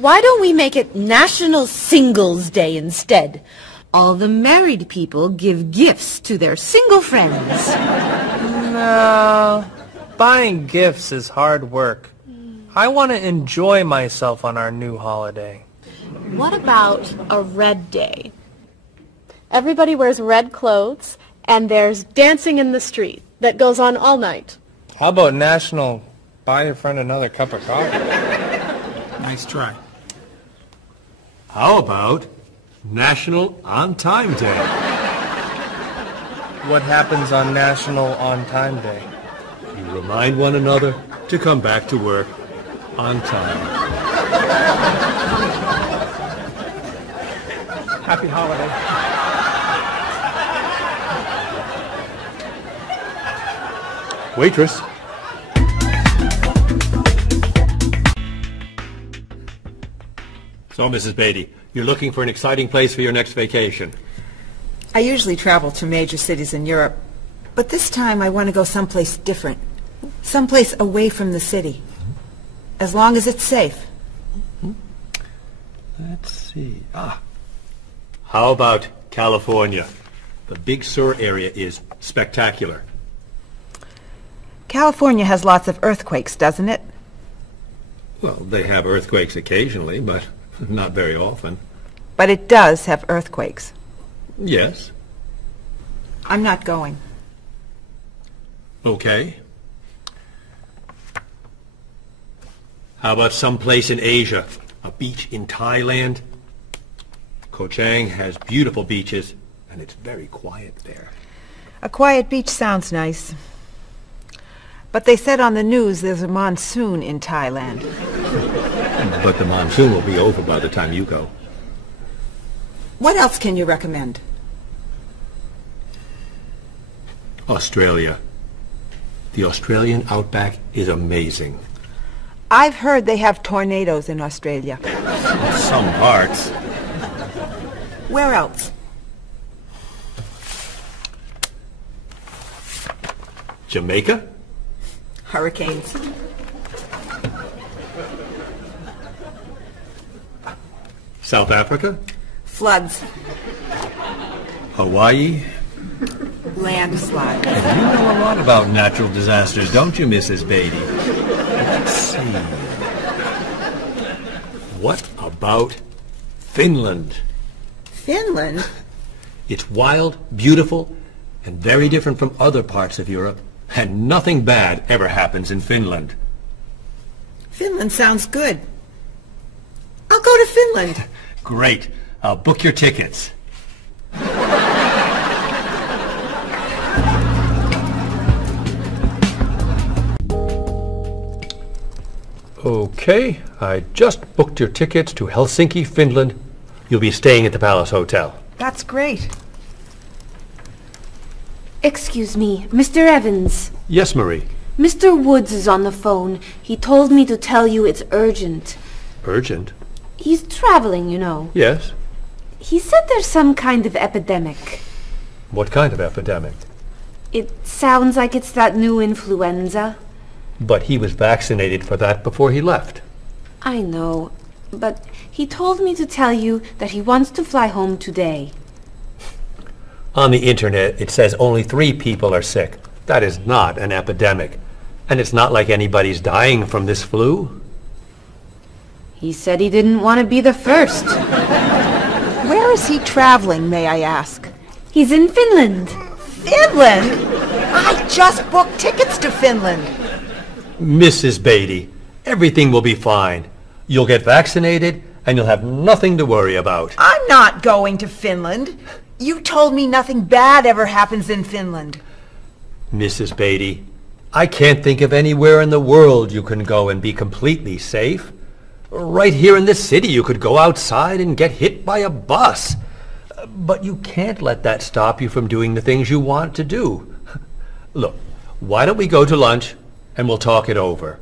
Why don't we make it National Singles Day instead? All the married people give gifts to their single friends. No, buying gifts is hard work. I want to enjoy myself on our new holiday. What about a red day? Everybody wears red clothes, and there's dancing in the street that goes on all night. How about National Buy Your Friend Another Cup of Coffee? Nice try. How about National On Time Day? What happens on National On Time Day? You remind one another to come back to work on time. Happy holiday. Waitress. So, Mrs. Beatty, you're looking for an exciting place for your next vacation. I usually travel to major cities in Europe, but this time I want to go someplace different, someplace away from the city, as long as it's safe. Let's see. How about California? The Big Sur area is spectacular. California has lots of earthquakes, doesn't it? Well, they have earthquakes occasionally, but not very often. But it does have earthquakes. Yes. I'm not going. Okay. How about someplace in Asia? A beach in Thailand? Koh Chang has beautiful beaches, and it's very quiet there. A quiet beach sounds nice. But they said on the news there's a monsoon in Thailand. But the monsoon will be over by the time you go. What else can you recommend? Australia. The Australian outback is amazing. I've heard they have tornadoes in Australia. Some parts. Where else? Jamaica? Hurricanes. South Africa? Floods. Hawaii? Landslide. You know a lot about natural disasters, don't you, Mrs. Beatty? Let's see. What about Finland? Finland? It's wild, beautiful, and very different from other parts of Europe. And nothing bad ever happens in Finland. Finland sounds good. I'll go to Finland. Great. I'll book your tickets. Okay, I just booked your tickets to Helsinki, Finland. You'll be staying at the Palace Hotel. That's great. Excuse me, Mr. Evans. Yes, Marie. Mr. Woods is on the phone. He told me to tell you it's urgent. Urgent? He's traveling, you know. Yes. He said there's some kind of epidemic. What kind of epidemic? It sounds like it's that new influenza. But he was vaccinated for that before he left. I know, but he told me to tell you that he wants to fly home today. On the internet, it says only 3 people are sick. That is not an epidemic. And it's not like anybody's dying from this flu. He said he didn't want to be the first. Where is he traveling, may I ask? He's in Finland. Finland? I just booked tickets to Finland. Mrs. Beatty, everything will be fine. You'll get vaccinated, and you'll have nothing to worry about. I'm not going to Finland. You told me nothing bad ever happens in Finland. Mrs. Beatty, I can't think of anywhere in the world you can go and be completely safe. Right here in this city, you could go outside and get hit by a bus. But you can't let that stop you from doing the things you want to do. Look, why don't we go to lunch, and we'll talk it over.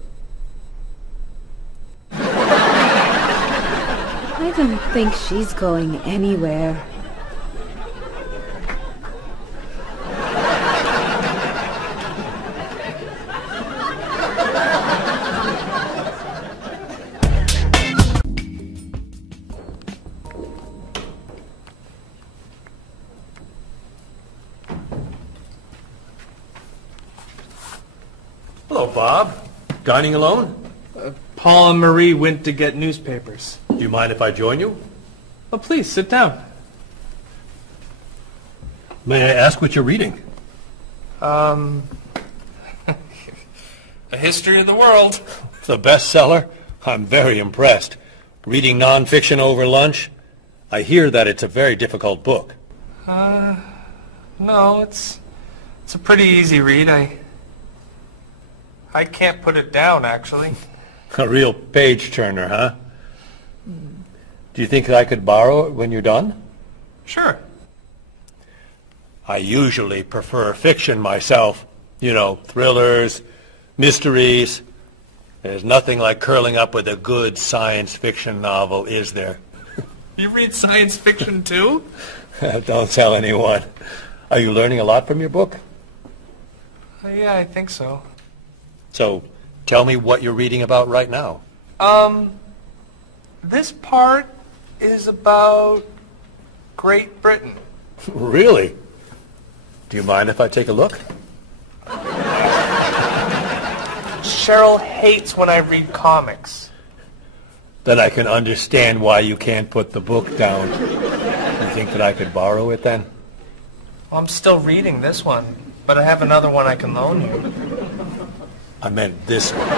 I don't think she's going anywhere. Hello, Bob. Dining alone? Paul and Marie went to get newspapers. Do you mind if I join you? Oh, please, sit down. May I ask what you're reading? A History of the World. The bestseller? I'm very impressed. Reading nonfiction over lunch? I hear that it's a very difficult book. No, it's a pretty easy read. I can't put it down, actually. A real page-turner, huh? Do you think I could borrow it when you're done? Sure. I usually prefer fiction myself. You know, thrillers, mysteries. There's nothing like curling up with a good science fiction novel, is there? You read science fiction, too? Don't tell anyone. Are you learning a lot from your book? Yeah, I think so. So, tell me what you're reading about right now. This part is about Great Britain. Really? Do you mind if I take a look? Cheryl hates when I read comics. Then I can understand why you can't put the book down. You think that I could borrow it then? Well, I'm still reading this one, but I have another one I can loan you. I meant this one.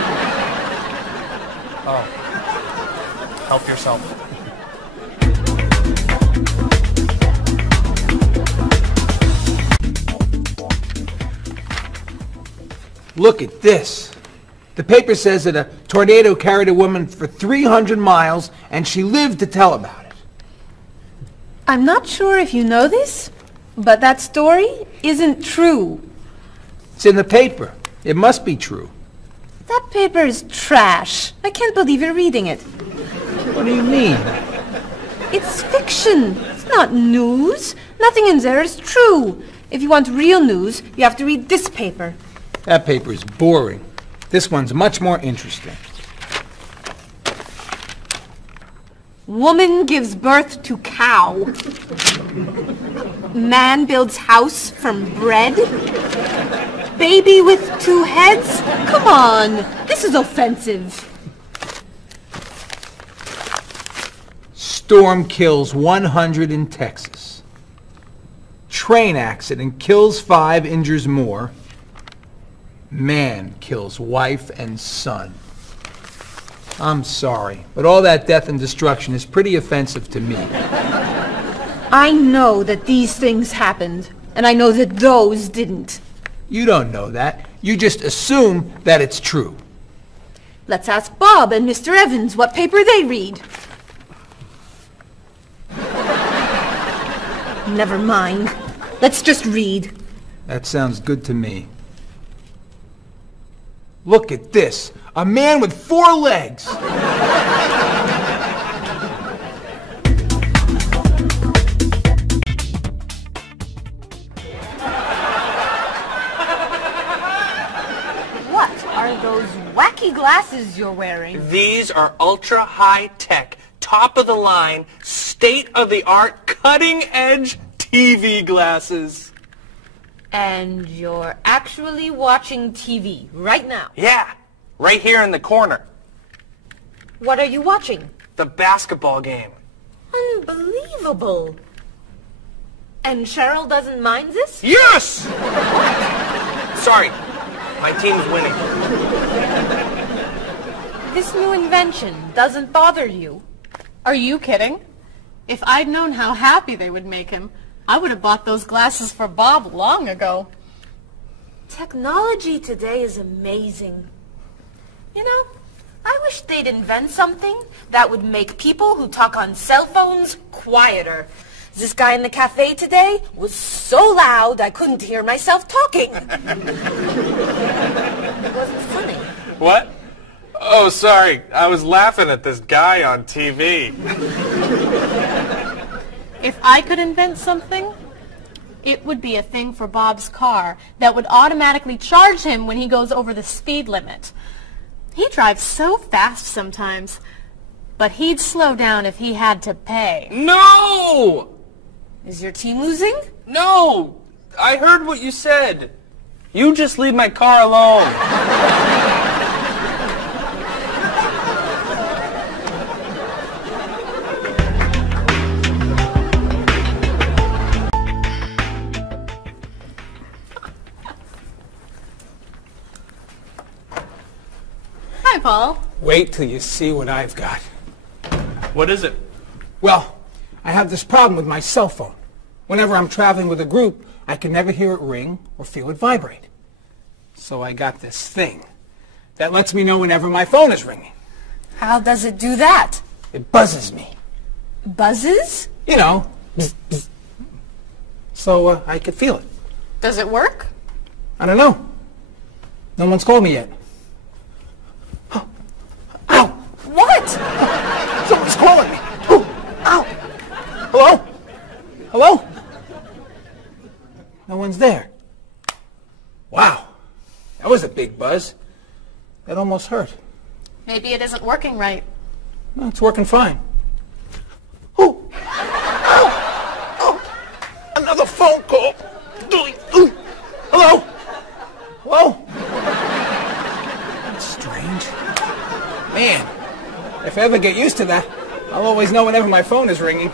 Oh. Help yourself. Look at this. The paper says that a tornado carried a woman for 300 miles, and she lived to tell about it. I'm not sure if you know this, but that story isn't true. It's in the paper. It must be true. That paper is trash. I can't believe you're reading it. What do you mean? It's fiction. It's not news. Nothing in there is true. If you want real news, you have to read this paper. That paper is boring. This one's much more interesting. Woman gives birth to cow. Man builds house from bread. Baby with 2 heads? Come on, this is offensive. Storm kills 100 in Texas. Train accident kills 5, injures more. Man kills wife and son. I'm sorry, but all that death and destruction is pretty offensive to me. I know that these things happened, and I know that those didn't. You don't know that. You just assume that it's true. Let's ask Bob and Mr. Evans what paper they read. Never mind. Let's just read. That sounds good to me. Look at this. A man with 4 legs. What are those wacky glasses you're wearing? These are ultra high tech, top of the line, state of the art, cutting edge TV glasses. And you're actually watching TV right now? Yeah, right here in the corner. What are you watching? The basketball game. Unbelievable. And Cheryl doesn't mind this? Yes! Sorry, my team's winning. This new invention doesn't bother you? Are you kidding? If I'd known how happy they would make him, I would have bought those glasses for Bob long ago. Technology today is amazing. You know, I wish they'd invent something that would make people who talk on cell phones quieter. This guy in the cafe today was so loud I couldn't hear myself talking. It wasn't funny. What? Oh, sorry. I was laughing at this guy on TV. If I could invent something, it would be a thing for Bob's car that would automatically charge him when he goes over the speed limit. He drives so fast sometimes, but he'd slow down if he had to pay. No! Is your team losing? No! I heard what you said. You just leave my car alone. Hi, Paul. Wait till you see what I've got. What is it? Well, I have this problem with my cell phone. Whenever I'm traveling with a group, I can never hear it ring or feel it vibrate. So I got this thing that lets me know whenever my phone is ringing. How does it do that? It buzzes me. Buzzes? You know, bzz, bzz. So I could feel it. Does it work? I don't know. No one's called me yet. Ow! What? Someone's calling me. Ooh, ow! Hello? Hello? No one's there. Wow. That was a big buzz. That almost hurt. Maybe it isn't working right. No, it's working fine. Ooh! Ow! Oh! Another phone call. Ooh. Hello? Hello? That's strange. Man, if I ever get used to that, I'll always know whenever my phone is ringing.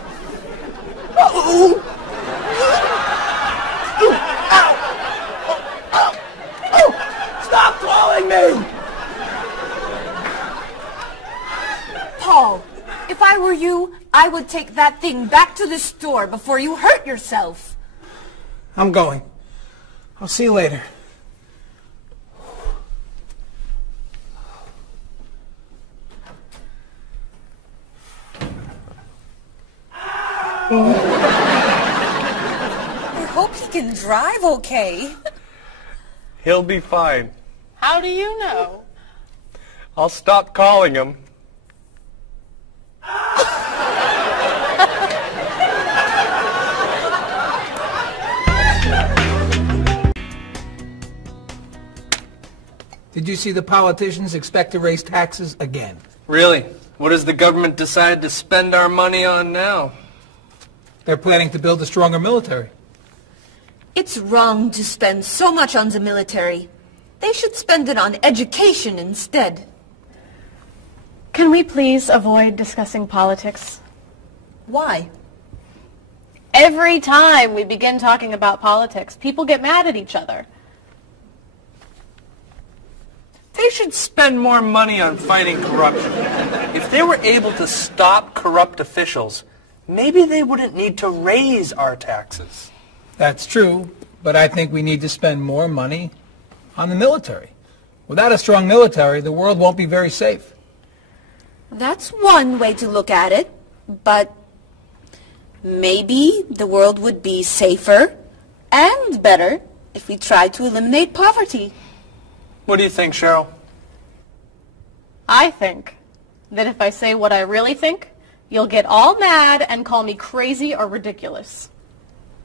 Ooh. Stop calling me! Paul, if I were you, I would take that thing back to the store before you hurt yourself. I'm going. I'll see you later. I hope he can drive okay. He'll be fine. How do you know? I'll stop calling him. Did you see the politicians expect to raise taxes again? Really? What does the government decide to spend our money on now? They're planning to build a stronger military. It's wrong to spend so much on the military. They should spend it on education instead. Can we please avoid discussing politics? Why? Every time we begin talking about politics, people get mad at each other. They should spend more money on fighting corruption. If they were able to stop corrupt officials, maybe they wouldn't need to raise our taxes. That's true, but I think we need to spend more money on the military. Without a strong military, the world won't be very safe. That's one way to look at it, but maybe the world would be safer and better if we tried to eliminate poverty. What do you think, Cheryl? I think that if I say what I really think, you'll get all mad and call me crazy or ridiculous.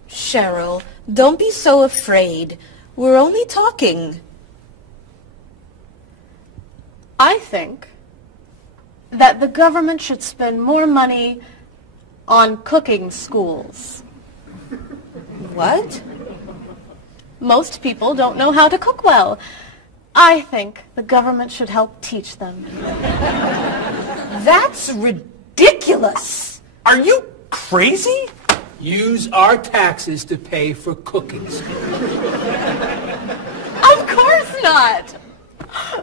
Cheryl, don't be so afraid. We're only talking. I think that the government should spend more money on cooking schools. What? Most people don't know how to cook well. I think the government should help teach them. That's ridiculous. Are you crazy? Use our taxes to pay for cooking school. Of course not.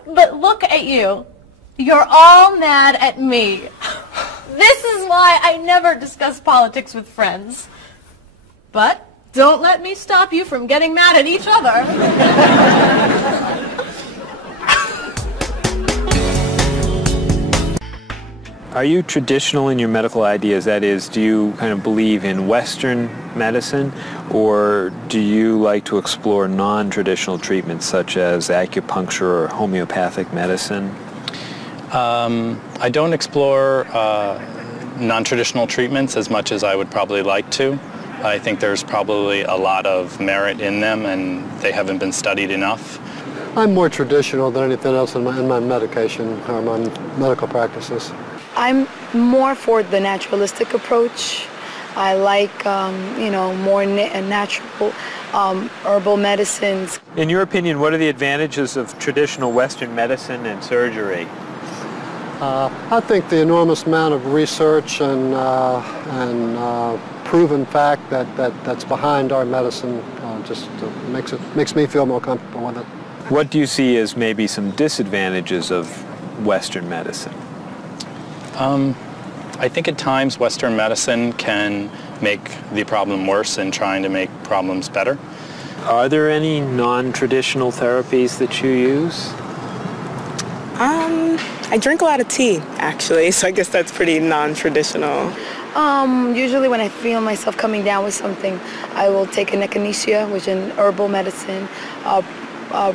But look at you. You're all mad at me. This is why I never discuss politics with friends. But don't let me stop you from getting mad at each other. Are you traditional in your medical ideas? That is, do you kind of believe in Western medicine, or do you like to explore non-traditional treatments such as acupuncture or homeopathic medicine? I don't explore non-traditional treatments as much as I would probably like to. I think there's probably a lot of merit in them, and they haven't been studied enough. I'm more traditional than anything else in my medication or my medical practices. I'm more for the naturalistic approach. I like, more natural herbal medicines. In your opinion, what are the advantages of traditional Western medicine and surgery? I think the enormous amount of research and proven fact that's behind our medicine just makes me feel more comfortable with it. What do you see as maybe some disadvantages of Western medicine? I think at times Western medicine can make the problem worse in trying to make problems better. Are there any non-traditional therapies that you use? I drink a lot of tea, actually, so I guess that's pretty non-traditional. Usually when I feel myself coming down with something, I will take an echinacea, which is an herbal medicine.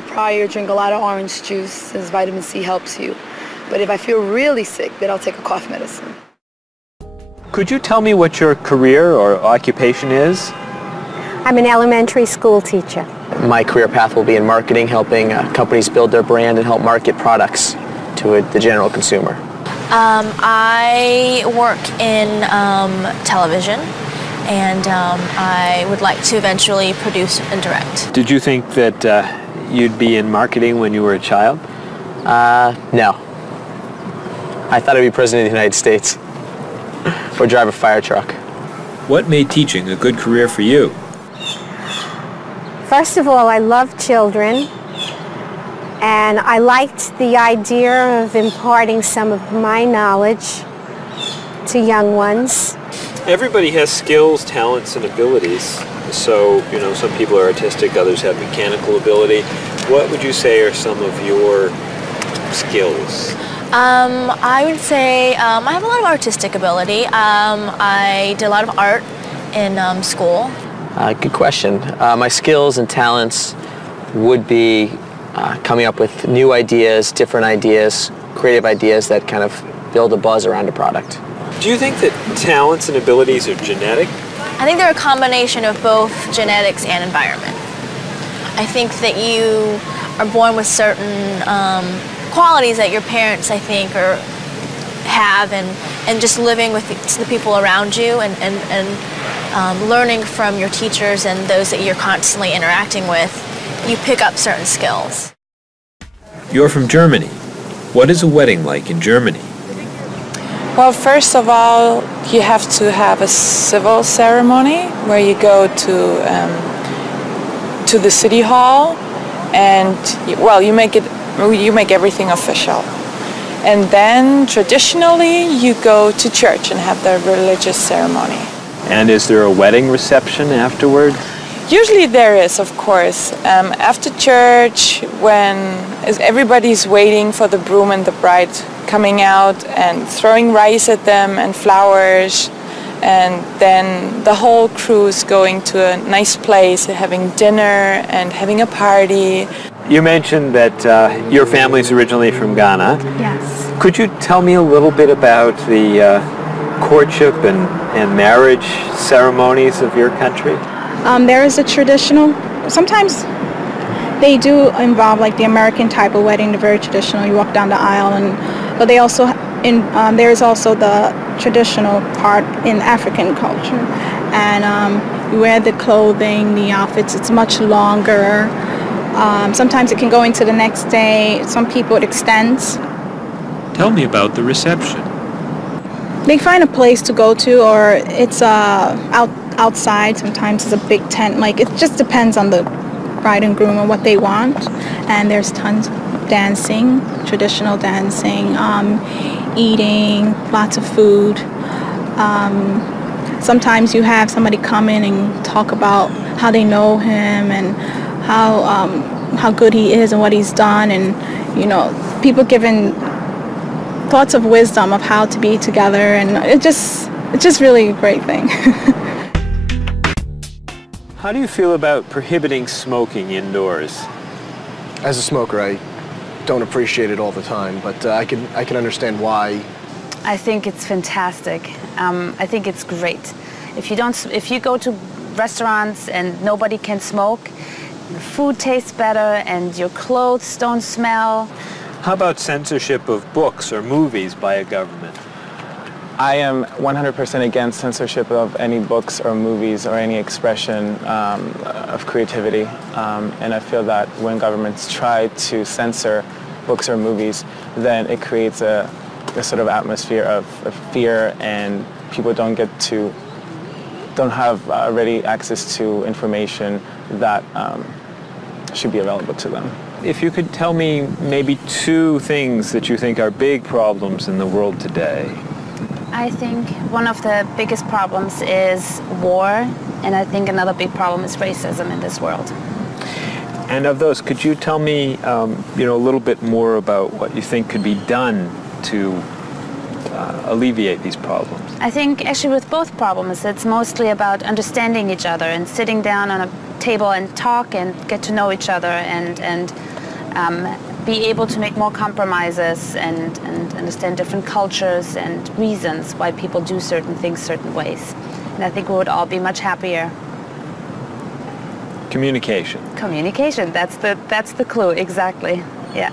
Prior, drink a lot of orange juice, since vitamin C helps you. But if I feel really sick, then I'll take a cough medicine. Could you tell me what your career or occupation is? I'm an elementary school teacher. My career path will be in marketing, helping companies build their brand and help market products to the general consumer. I work in television, and I would like to eventually produce and direct. Did you think that you'd be in marketing when you were a child? No. I thought I'd be president of the United States or drive a fire truck. What made teaching a good career for you? First of all, I love children, and I liked the idea of imparting some of my knowledge to young ones. Everybody has skills, talents, and abilities. So, some people are artistic, others have mechanical ability. What would you say are some of your skills? I would say I have a lot of artistic ability. I did a lot of art in school? Good question. My skills and talents would be coming up with new ideas, different ideas, creative ideas that kind of build a buzz around a product. Do you think that talents and abilities are genetic? I think they're a combination of both genetics and environment. I think that you are born with certain qualities that your parents, I think, have, and just living with the people around you and learning from your teachers and those that you're constantly interacting with, you pick up certain skills. You're from Germany. What is a wedding like in Germany? Well, first of all, you have to have a civil ceremony where you go to the city hall, and you make everything official. And then traditionally you go to church and have the religious ceremony. And is there a wedding reception afterward? Usually there is, of course. After church, when everybody's waiting for the groom and the bride coming out and throwing rice at them and flowers, and then the whole crew is going to a nice place, having dinner and having a party. You mentioned that your family's originally from Ghana. Yes. Could you tell me a little bit about the courtship and marriage ceremonies of your country? There is a traditional, sometimes they do involve like the American type of wedding, the very traditional, you walk down the aisle, but they also, there is also the traditional part in African culture. And you wear the clothing, the outfits, it's much longer. Sometimes it can go into the next day. Some people it extends. Tell me about the reception. They find a place to go to, or it's outside. Sometimes it's a big tent. Like, it just depends on the bride and groom and what they want. And there's tons of dancing, traditional dancing, eating, lots of food. Sometimes you have somebody come in and talk about how they know him and how good he is and what he's done, and people giving thoughts of wisdom of how to be together, and it's just really a great thing. How do you feel about prohibiting smoking indoors? As a smoker, I don't appreciate it all the time, but I can understand why. I think it's fantastic. I think it's great. If you go to restaurants and nobody can smoke, the food tastes better and your clothes don't smell. How about censorship of books or movies by a government? I am 100% against censorship of any books or movies or any expression of creativity. And I feel that when governments try to censor books or movies, then it creates a sort of atmosphere of fear, and people don't have ready access to information that should be available to them. If you could tell me maybe two things that you think are big problems in the world today. I think one of the biggest problems is war, and I think another big problem is racism in this world. And of those, could you tell me a little bit more about what you think could be done to alleviate these problems? I think actually with both problems, it's mostly about understanding each other and sitting down on a table and talk and get to know each other and be able to make more compromises and understand different cultures and reasons why people do certain things certain ways. And I think we would all be much happier. Communication. Communication, that's the clue, exactly, yeah.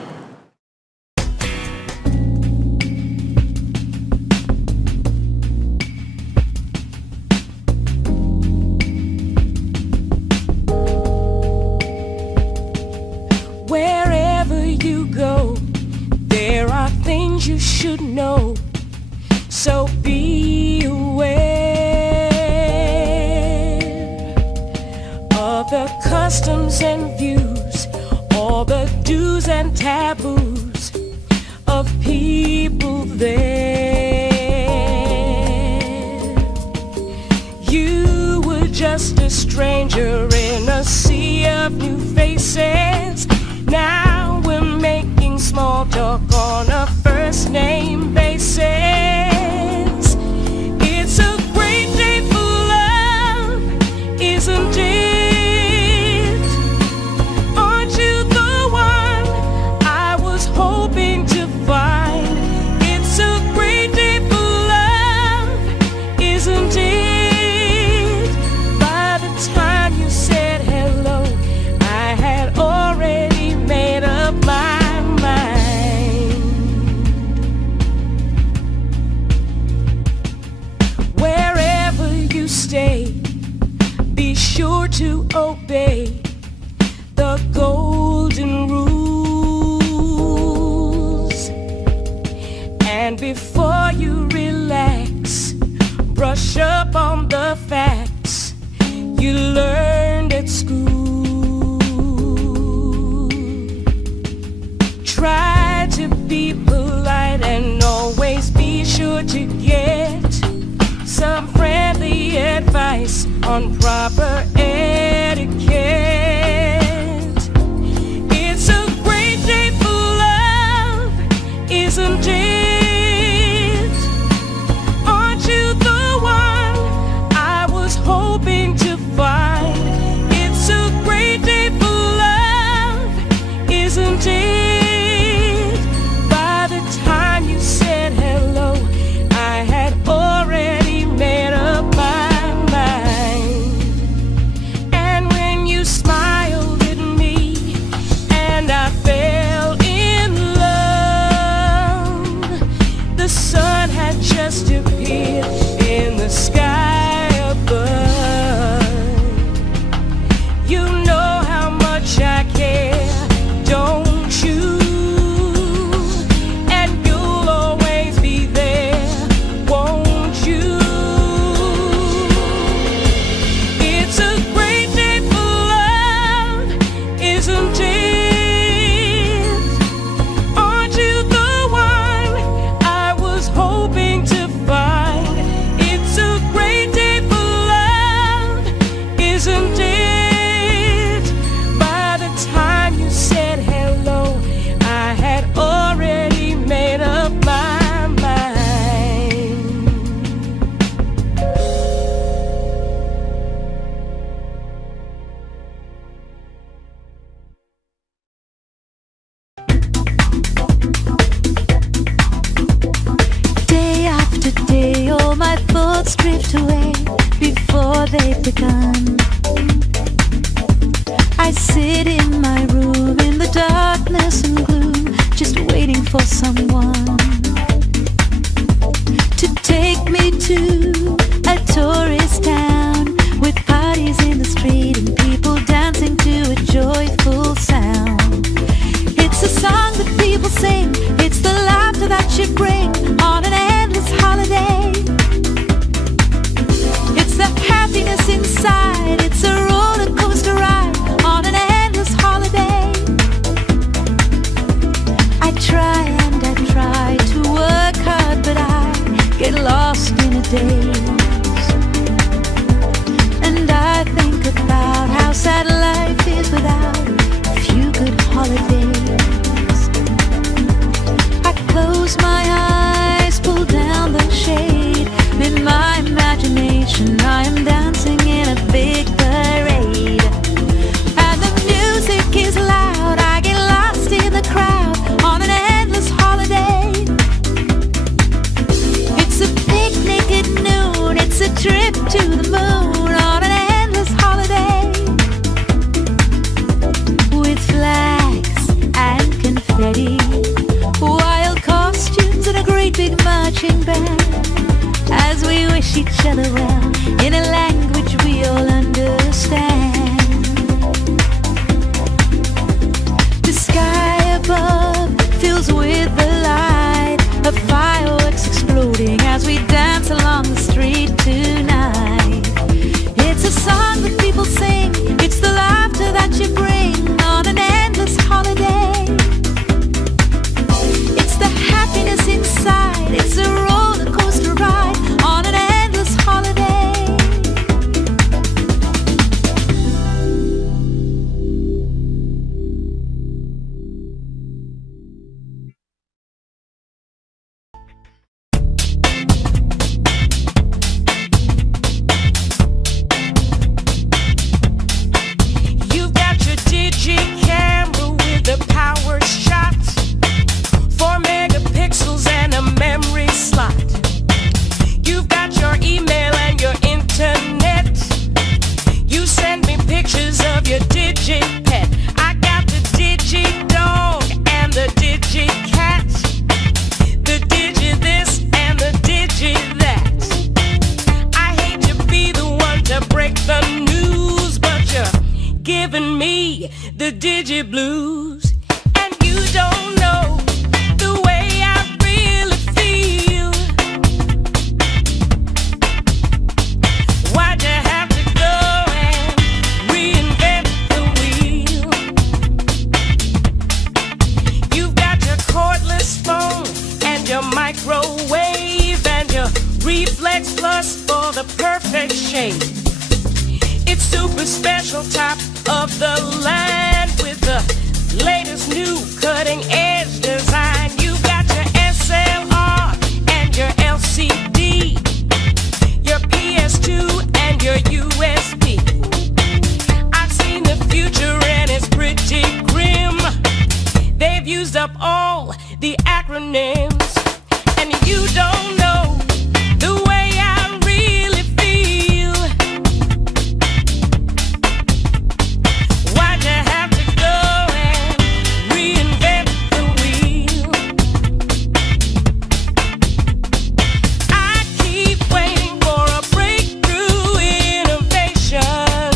Wherever you go, there are things you should know, so be aware of the customs and views, all the do's and taboos of people there. You were just a stranger in a sea of new faces. Now we're making small talk on a first name basis. It's a great day for love. brush up on the facts you learned at school. Try to be polite and always be sure to get some friendly advice on proper etiquette. It's a great day for love, isn't it? Aren't you the one I was hoping to find? It's a great day for love, isn't it? By the time you said hello, I had already made up my mind. And when you smiled at me and I fell in love, the sun had just appeared in the sky above. You know how much I care, don't you? And you'll always be there, won't you? It's a great day for love, isn't it? Aren't you the one I was hoping to find? It's a great day for love, isn't it? By the time you said hello, I had already made up my mind. Day after day, all my thoughts drift away before they've begun. I sit in my room in the darkness and gloom, just waiting for someone to take me to a tourist town with parties in the street and people dancing to a joyful sound. It's a song that people sing, it's the laughter that you bring on an endless holiday. It's the happiness inside, it's a roller coaster ride on an endless holiday. I try and I try to work hard, but I get lost in a daze. And I think about how sad life is without a few good holidays. I close my eyes, pull down the shade. In my imagination, I am dancing in a big parade. And the music is loud, I get lost in the crowd on an endless holiday. It's a picnic at noon, it's a trip to the moon on an endless holiday. With flags and confetti, wild costumes and a great big marching band, as we wish each other well in a language we all understand. The sky above fills with the light of fireworks exploding as we dance along the street tonight. It's a song that people sing, it's the laughter that you bring on an endless holiday. It's the happiness inside, it's a roller coaster ride on an endless holiday. You've got your digi camera with a power shot, 4 megapixels and a memory slot. You've got your email and your internet. You send me pictures of your digi pet. I got the digi dog and the digi cat, the digi this and the digi that. I hate to be the one to break the news, but you're giving me the digi blues. And you don't know the way I really feel. shade. It's super special, top of the line with the latest new cutting edge design. You've got your SLR and your LCD, your PS2 and your USB. I've seen the future and it's pretty grim. They've used up all the acronyms, and you don't know the way I really feel. Why'd you have to go and reinvent the wheel? I keep waiting for a breakthrough innovation,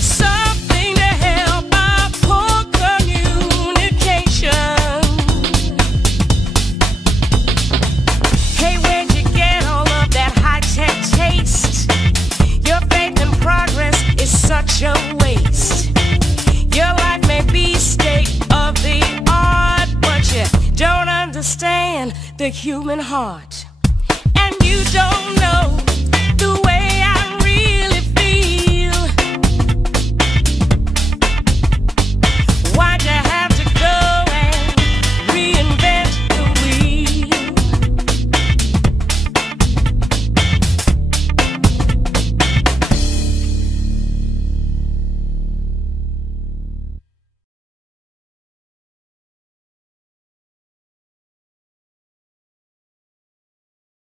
something to help our poor communication. Hey, where'd you get all of that high-tech taste? Your faith in progress is such a waste. Your life may be state of the art, but you don't understand the human heart. And you don't know